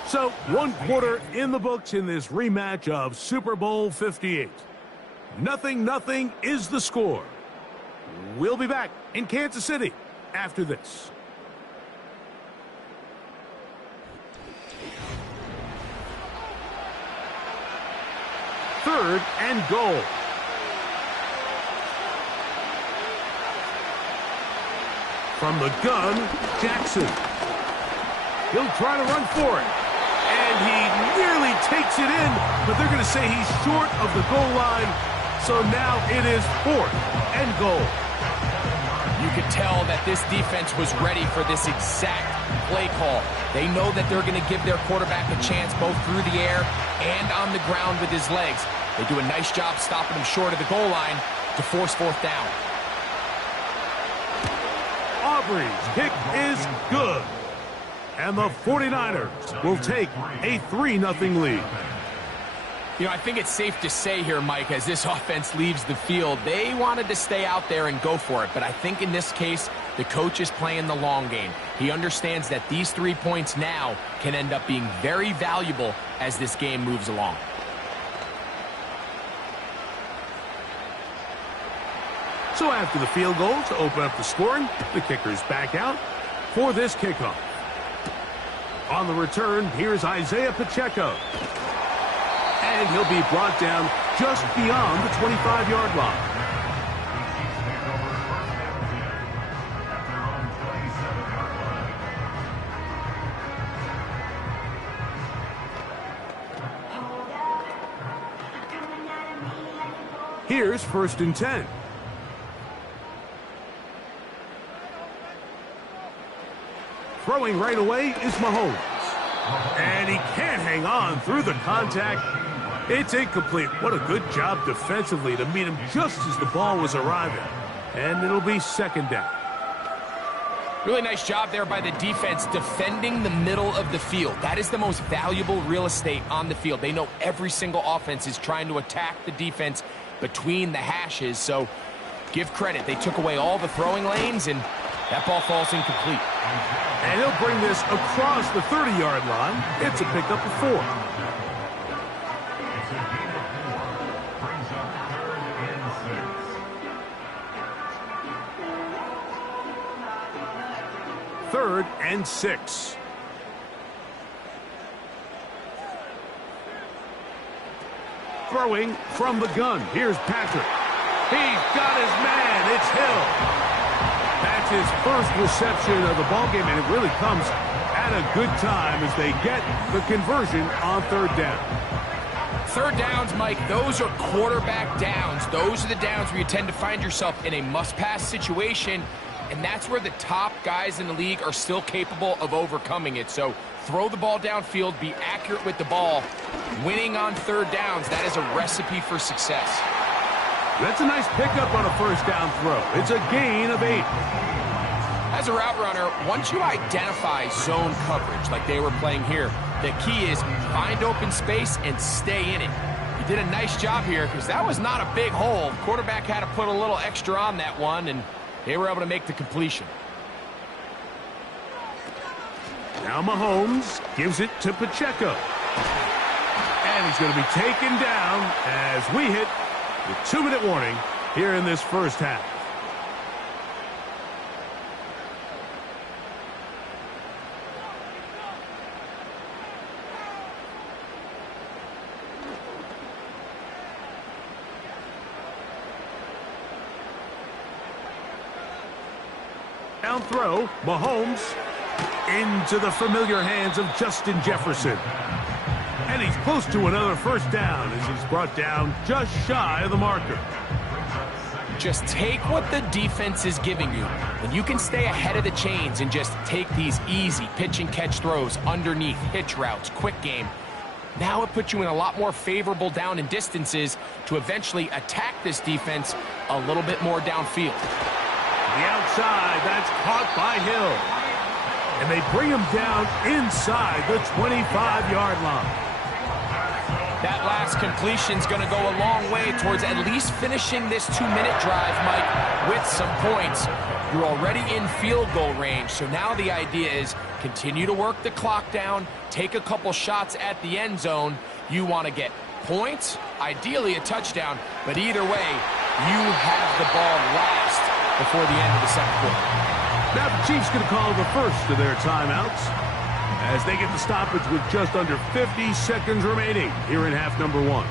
So, 1 quarter in the books in this rematch of Super Bowl 58. 0-0 is the score. We'll be back in Kansas City after this. Third and goal. From the gun, Jackson. He'll try to run for it. And he nearly takes it in, but they're going to say he's short of the goal line. So now it is fourth and goal. You could tell that this defense was ready for this exact play call. They know that they're going to give their quarterback a chance both through the air and on the ground with his legs. They do a nice job stopping him short of the goal line to force fourth down. Aubrey's kick is good. And the 49ers will take a 3-0 lead. You know, I think it's safe to say here, Mike, as this offense leaves the field, they wanted to stay out there and go for it. But I think in this case, the coach is playing the long game. He understands that these 3 points now can end up being very valuable as this game moves along. So after the field goal to open up the scoring, the kicker's back out for this kickoff. On the return, here's Isaiah Pacheco. And he'll be brought down just beyond the 25-yard line. Here's 1st and 10. Throwing right away is Mahomes. And he can't hang on through the contact. It's incomplete. What a good job defensively to meet him just as the ball was arriving. And it'll be 2nd down. Really nice job there by the defense defending the middle of the field. That is the most valuable real estate on the field. They know every single offense is trying to attack the defense between the hashes. So give credit. They took away all the throwing lanes, and that ball falls incomplete. And he'll bring this across the 30-yard line. It's a pickup of 4. Third and 6. Throwing from the gun. Here's Patrick. He's got his man. It's Hill. That's his first reception of the ballgame, and it really comes at a good time as they get the conversion on 3rd down. 3rd downs, Mike, those are quarterback downs. Those are the downs where you tend to find yourself in a must-pass situation, and that's where the top guys in the league are still capable of overcoming it. So throw the ball downfield, be accurate with the ball. Winning on 3rd downs, that is a recipe for success. That's a nice pickup on a 1st down throw. It's a gain of 8. As a route runner, once you identify zone coverage like they were playing here, the key is find open space and stay in it. He did a nice job here because that was not a big hole. Quarterback had to put a little extra on that one, and they were able to make the completion. Now Mahomes gives it to Pacheco. And he's going to be taken down as we hit the 2-minute warning here in this 1st half. Down throw, Mahomes into the familiar hands of Justin Jefferson. And he's close to another 1st down as he's brought down just shy of the marker. Just take what the defense is giving you. When you can stay ahead of the chains and just take these easy pitch and catch throws underneath, hitch routes, quick game, now it puts you in a lot more favorable down and distances to eventually attack this defense a little bit more downfield. The outside, that's caught by Hill. And they bring him down inside the 25-yard line. That last completion's going to go a long way towards at least finishing this 2-minute drive, Mike, with some points. You're already in field goal range, so now the idea is continue to work the clock down, take a couple shots at the end zone. You want to get points, ideally a touchdown, but either way, you have the ball last before the end of the 2nd quarter. Now the Chiefs going to call the first of their timeouts as they get the stoppage with just under 50 seconds remaining here in half number 1.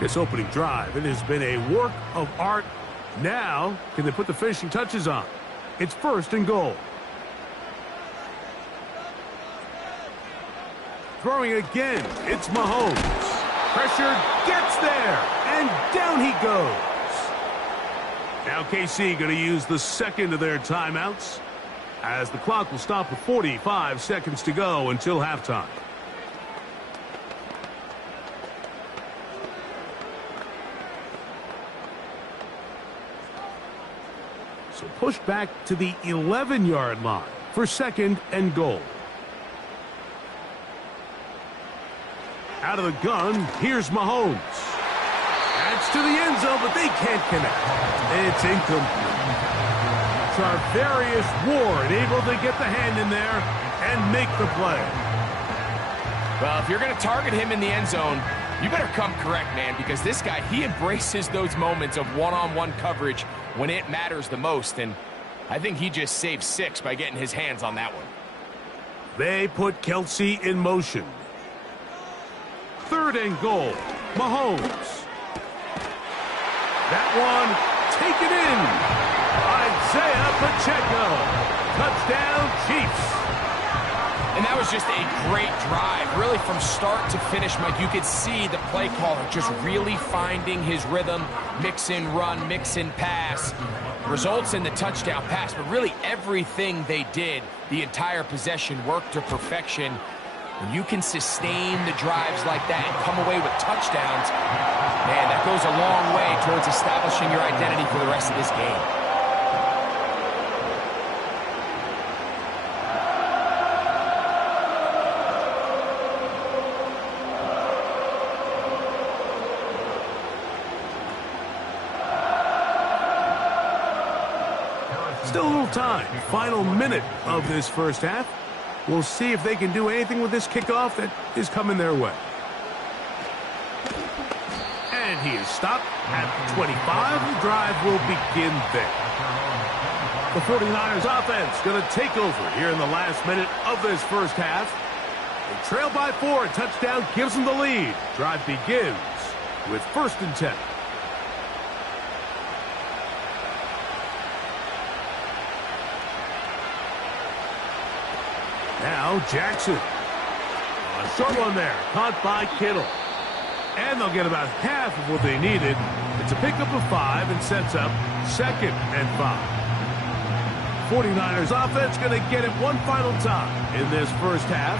This opening drive, it has been a work of art. Now, can they put the finishing touches on? It's 1st and goal. Throwing again, it's Mahomes. Pressure gets there, and down he goes. Now KC going to use the 2nd of their timeouts as the clock will stop with 45 seconds to go until halftime. So push back to the 11-yard line for 2nd and goal. Out of the gun, here's Mahomes. That's to the end zone, but they can't connect. It's incomplete. Charvarius Ward able to get the hand in there and make the play. Well, if you're going to target him in the end zone, you better come correct, man, because this guy, he embraces those moments of one-on-one coverage when it matters the most, and I think he just saved 6 by getting his hands on that one. They put Kelsey in motion. 3rd and goal, Mahomes. That one taken in. Isaiah Pacheco. Touchdown, Chiefs. And that was just a great drive. Really, from start to finish, Mike, you could see the play caller just really finding his rhythm, mix in run, mix in pass. Results in the touchdown pass, but really everything they did, the entire possession, worked to perfection. When you can sustain the drives like that and come away with touchdowns, man, that goes a long way towards establishing your identity for the rest of this game. Still a little time. Final minute of this first half. We'll see if they can do anything with this kickoff that is coming their way. And he is stopped at 25. The drive will begin there. The 49ers offense going to take over here in the last minute of this first half. They trail by 4. A touchdown gives them the lead. Drive begins with 1st and 10. Now Jackson. A short one there. Caught by Kittle. And they'll get about half of what they needed. It's a pickup of 5 and sets up 2nd and 5. 49ers offense going to get it one final time in this first half.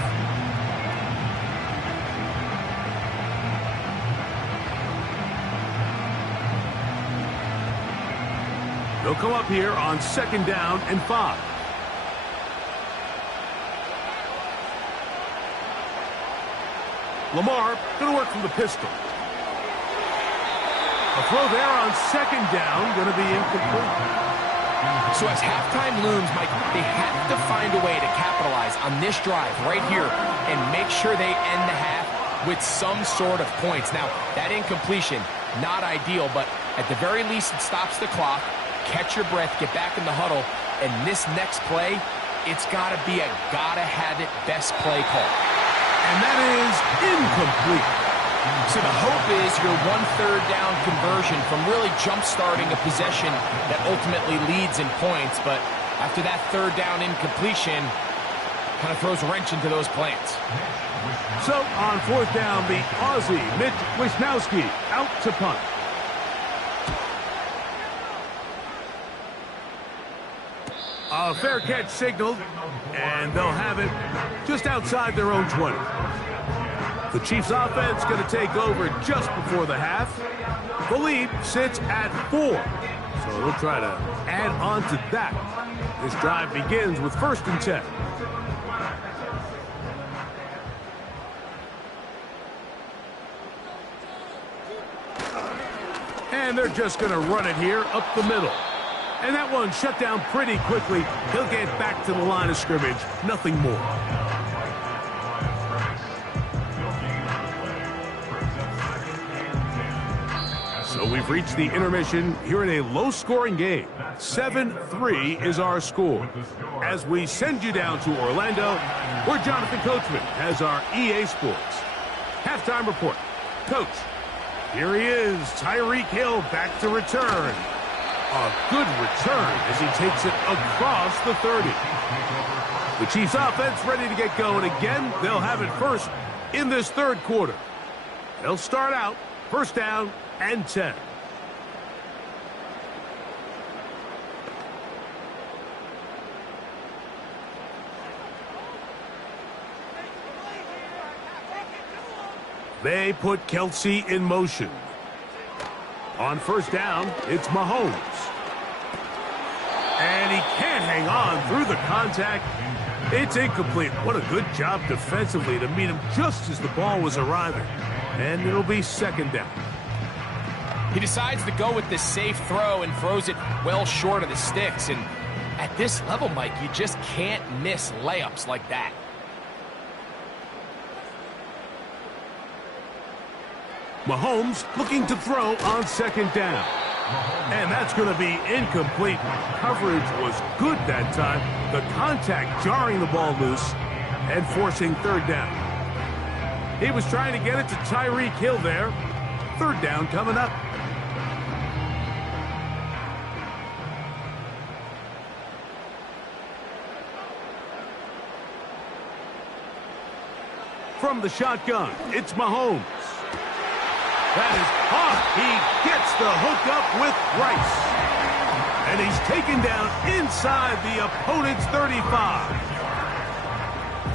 They'll come up here on 2nd down and 5. Lamar going to work from the pistol. A throw there on 2nd down, going to be incomplete. So as halftime looms, Mike, they have to find a way to capitalize on this drive right here and make sure they end the half with some sort of points. Now, that incompletion, not ideal, but at the very least it stops the clock. Catch your breath, get back in the huddle, and this next play, it's got to be a gotta-have-it best play call. And that is incomplete. So the hope is your 1/3 down conversion from really jump-starting a possession that ultimately leads in points. But after that 3rd down incompletion, kind of throws a wrench into those plans. So on 4th down, the Aussie, Mitch Wisnowski, out to punt. A fair catch signaled, and they'll have it just outside their own 20. The Chiefs offense going to take over just before the half. The lead sits at 4, so they'll try to add on to that. This drive begins with 1st and 10. And they're just going to run it here up the middle. And that one shut down pretty quickly. He'll get back to the line of scrimmage. Nothing more. So we've reached the intermission here in a low-scoring game. 7-3 is our score. As we send you down to Orlando, where Jonathan Coachman has our EA Sports halftime report. Coach, here he is, Tyreek Hill back to return. A good return as he takes it across the 30. The Chiefs offense ready to get going again. They'll have it first in this 3rd quarter. They'll start out 1st down and 10. They put Kelsey in motion. On 1st down, it's Mahomes. And he can't hang on through the contact. It's incomplete. What a good job defensively to meet him just as the ball was arriving. And it'll be 2nd down. He decides to go with this safe throw and throws it well short of the sticks. And at this level, Mike, you just can't miss layups like that. Mahomes looking to throw on 2nd down. And that's going to be incomplete. Coverage was good that time. The contact jarring the ball loose and forcing 3rd down. He was trying to get it to Tyreek Hill there. 3rd down coming up. from the shotgun. It's Mahomes. That is hot. He gets the hookup with Rice. And he's taken down inside the opponent's 35.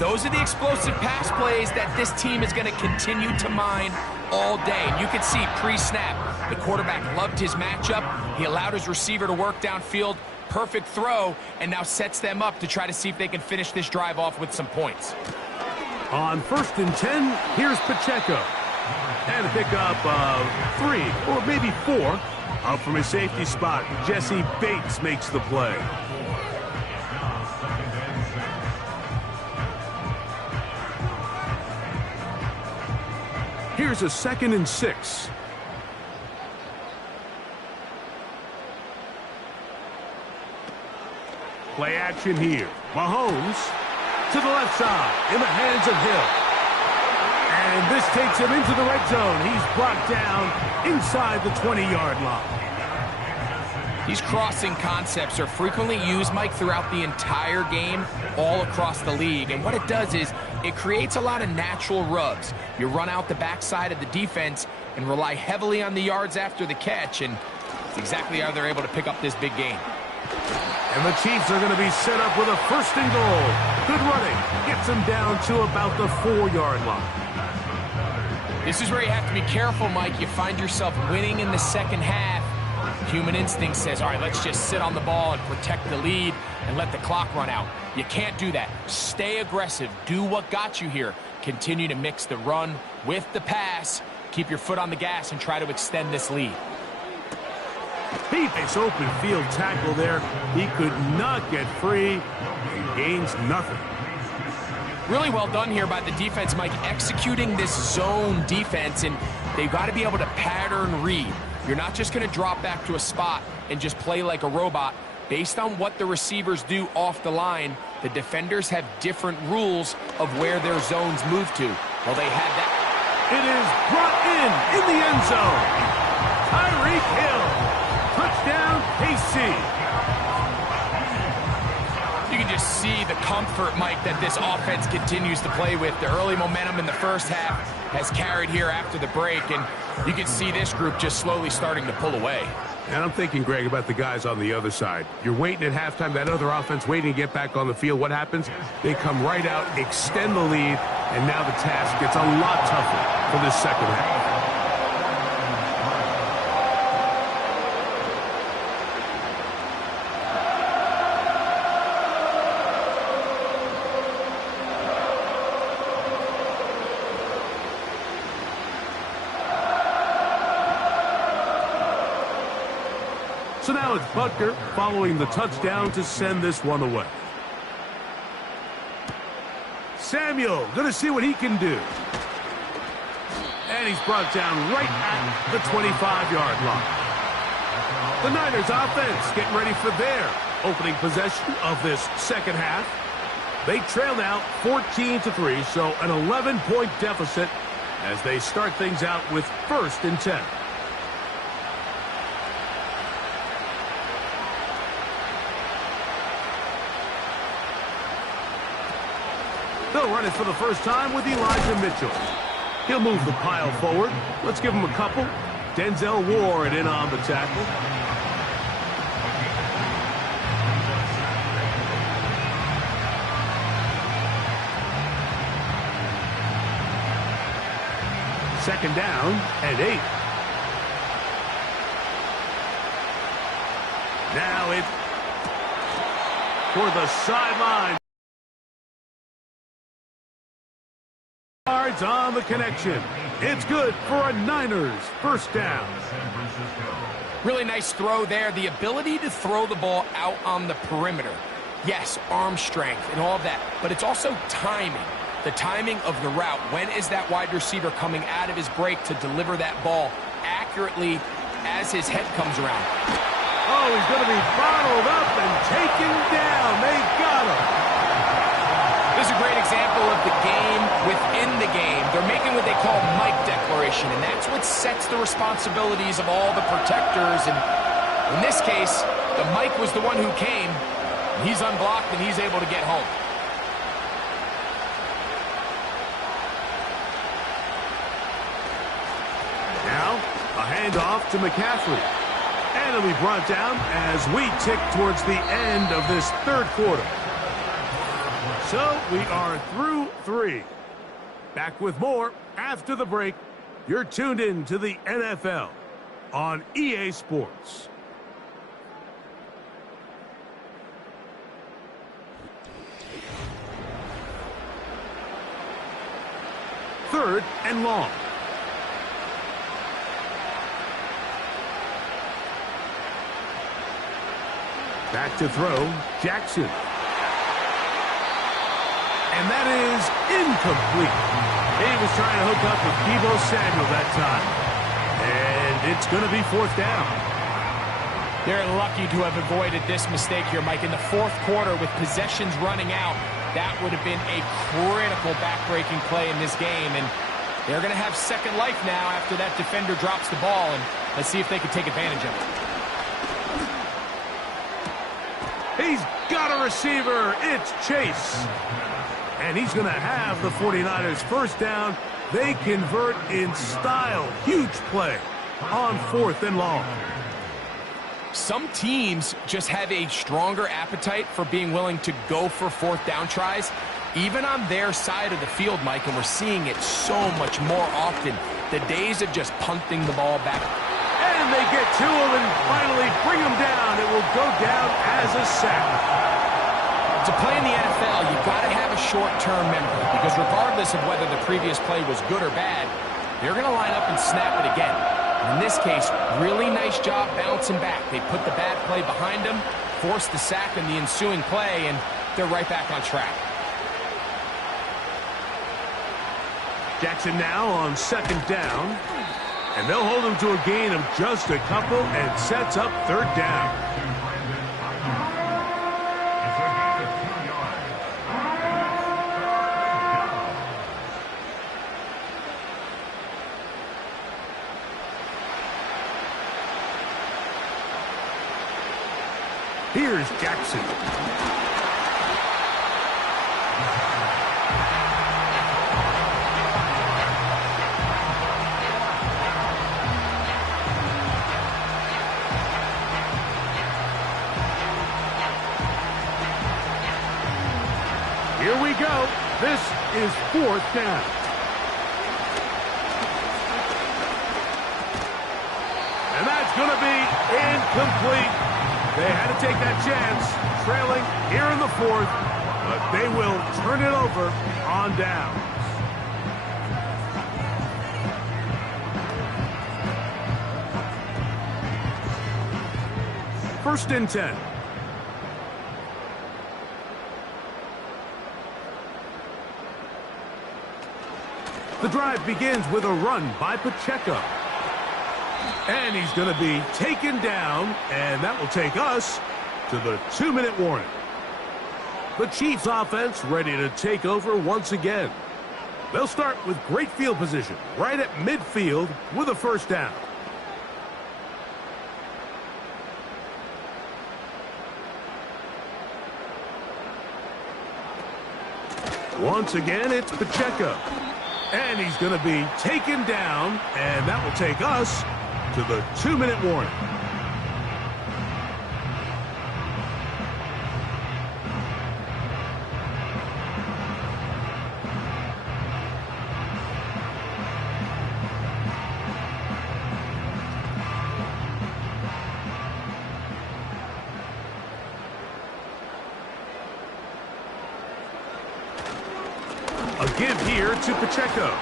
Those are the explosive pass plays that this team is going to continue to mine all day. And you can see pre-snap, the quarterback loved his matchup. He allowed his receiver to work downfield. Perfect throw, and now sets them up to try to see if they can finish this drive off with some points. On 1st and 10, here's Pacheco. And a pickup of 3 or maybe 4. Out from his safety spot, Jesse Bates makes the play. Here's a 2nd and 6. Play action here. Mahomes to the left side in the hands of Hill. And this takes him into the red zone. He's brought down inside the 20-yard line. These crossing concepts are frequently used, Mike, throughout the entire game, all across the league. And what it does is it creates a lot of natural rubs. You run out the backside of the defense and rely heavily on the yards after the catch, and it's exactly how they're able to pick up this big gain. And the Chiefs are going to be set up with a 1st and goal. Good running. Gets them down to about the 4-yard line. This is where you have to be careful, Mike. You find yourself winning in the second half. Human instinct says, all right, let's just sit on the ball and protect the lead and let the clock run out. You can't do that. Stay aggressive. Do what got you here. Continue to mix the run with the pass. Keep your foot on the gas and try to extend this lead. Nice open field tackle there. He could not get free and gains nothing. Really well done here by the defense, Mike, executing this zone defense, and they've got to be able to pattern read. You're not just going to drop back to a spot and just play like a robot. Based on what the receivers do off the line, the defenders have different rules of where their zones move to. Well, they had that. It is brought in the end zone. Tyreek Hill. Touchdown, KC. You can just see the comfort, Mike, that this offense continues to play with. The early momentum in the first half has carried here after the break, and you can see this group just slowly starting to pull away. And I'm thinking, Greg, about the guys on the other side. You're waiting at halftime, that other offense waiting to get back on the field. What happens? They come right out, extend the lead, and now the task gets a lot tougher for this second half. So now it's Butker following the touchdown to send this one away. Samuel going to see what he can do. And he's brought down right at the 25-yard line. The Niners offense getting ready for their opening possession of this second half. They trail now 14-3, so an 11-point deficit as they start things out with 1st and 10. They'll run it for the first time with Elijah Mitchell. He'll move the pile forward. Let's give him a couple. Denzel Ward in on the tackle. Second down and 8. Now it's for the sideline. Yards on the connection. It's good for a Niners first down. Really nice throw there. The ability to throw the ball out on the perimeter. Yes, arm strength and all of that, but it's also timing. The timing of the route. When is that wide receiver coming out of his break to deliver that ball accurately as his head comes around? Oh, he's going to be bottled up and taken down. They got him. This is a great example of the game within the game. They're making what they call Mike declaration, and that's what sets the responsibilities of all the protectors. And in this case, the Mike was the one who came. He's unblocked, and he's able to get home. A handoff to McCaffrey. And it'll be brought down as we tick towards the end of this third quarter. So we are through 3. Back with more after the break. You're tuned in to the NFL on EA Sports. Third and long. Back to throw, Jackson. And that is incomplete. He was trying to hook up with Deebo Samuel that time. And it's going to be fourth down. They're lucky to have avoided this mistake here, Mike. In the fourth quarter, with possessions running out, that would have been a critical back-breaking play in this game. And they're going to have second life now after that defender drops the ball. And let's see if they can take advantage of it. He's got a receiver. It's Chase. And he's going to have the 49ers first down. They convert in style. Huge play on fourth and long. Some teams just have a stronger appetite for being willing to go for fourth down tries, even on their side of the field, Mike, and we're seeing it so much more often. The days of just punting the ball back. And they get to him and finally bring him down. It will go down as a sack. To play in the NFL, you've got to have a short-term memory, because regardless of whether the previous play was good or bad, they're going to line up and snap it again. In this case, really nice job bouncing back. They put the bad play behind them, forced the sack in the ensuing play, and they're right back on track. Jackson now on second down, and they'll hold him to a gain of just a couple and sets up third down. Here's Jackson. Here we go. This is fourth down. And that's going to be incomplete. They had to take that chance, trailing here in the fourth, but they will turn it over on downs. First and 10. The drive begins with a run by Pacheco. And he's going to be taken down, and that will take us to the 2-minute warning. The Chiefs offense ready to take over once again. They'll start with great field position right at midfield with a first down. Once again, it's Pacheco. And he's going to be taken down, and that will take us to the 2-minute warning. A give here to Pacheco.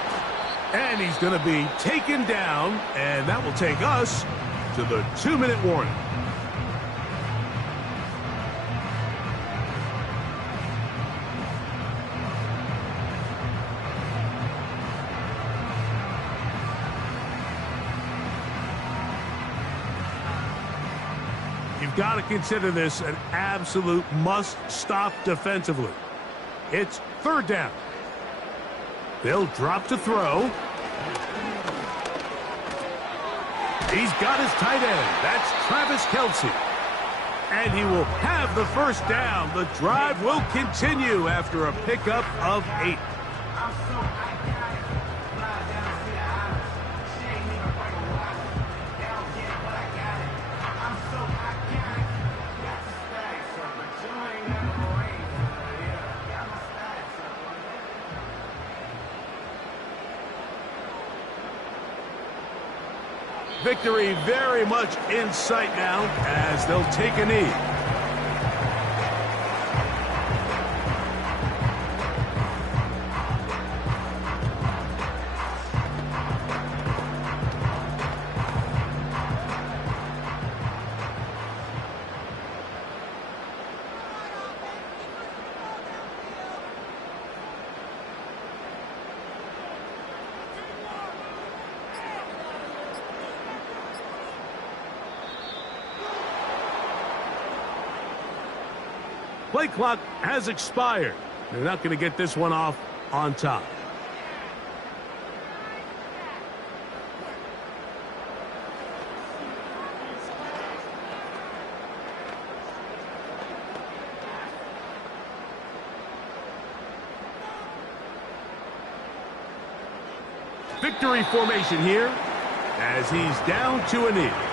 And he's going to be taken down, and that will take us to the 2-minute warning. You've got to consider this an absolute must-stop defensively. It's third down. They'll drop to throw. He's got his tight end. That's Travis Kelce. And he will have the first down. The drive will continue after a pickup of 8. Victory very much in sight now as they'll take a knee. Play clock has expired. They're not going to get this one off on top. Victory formation here as he's down to a knee.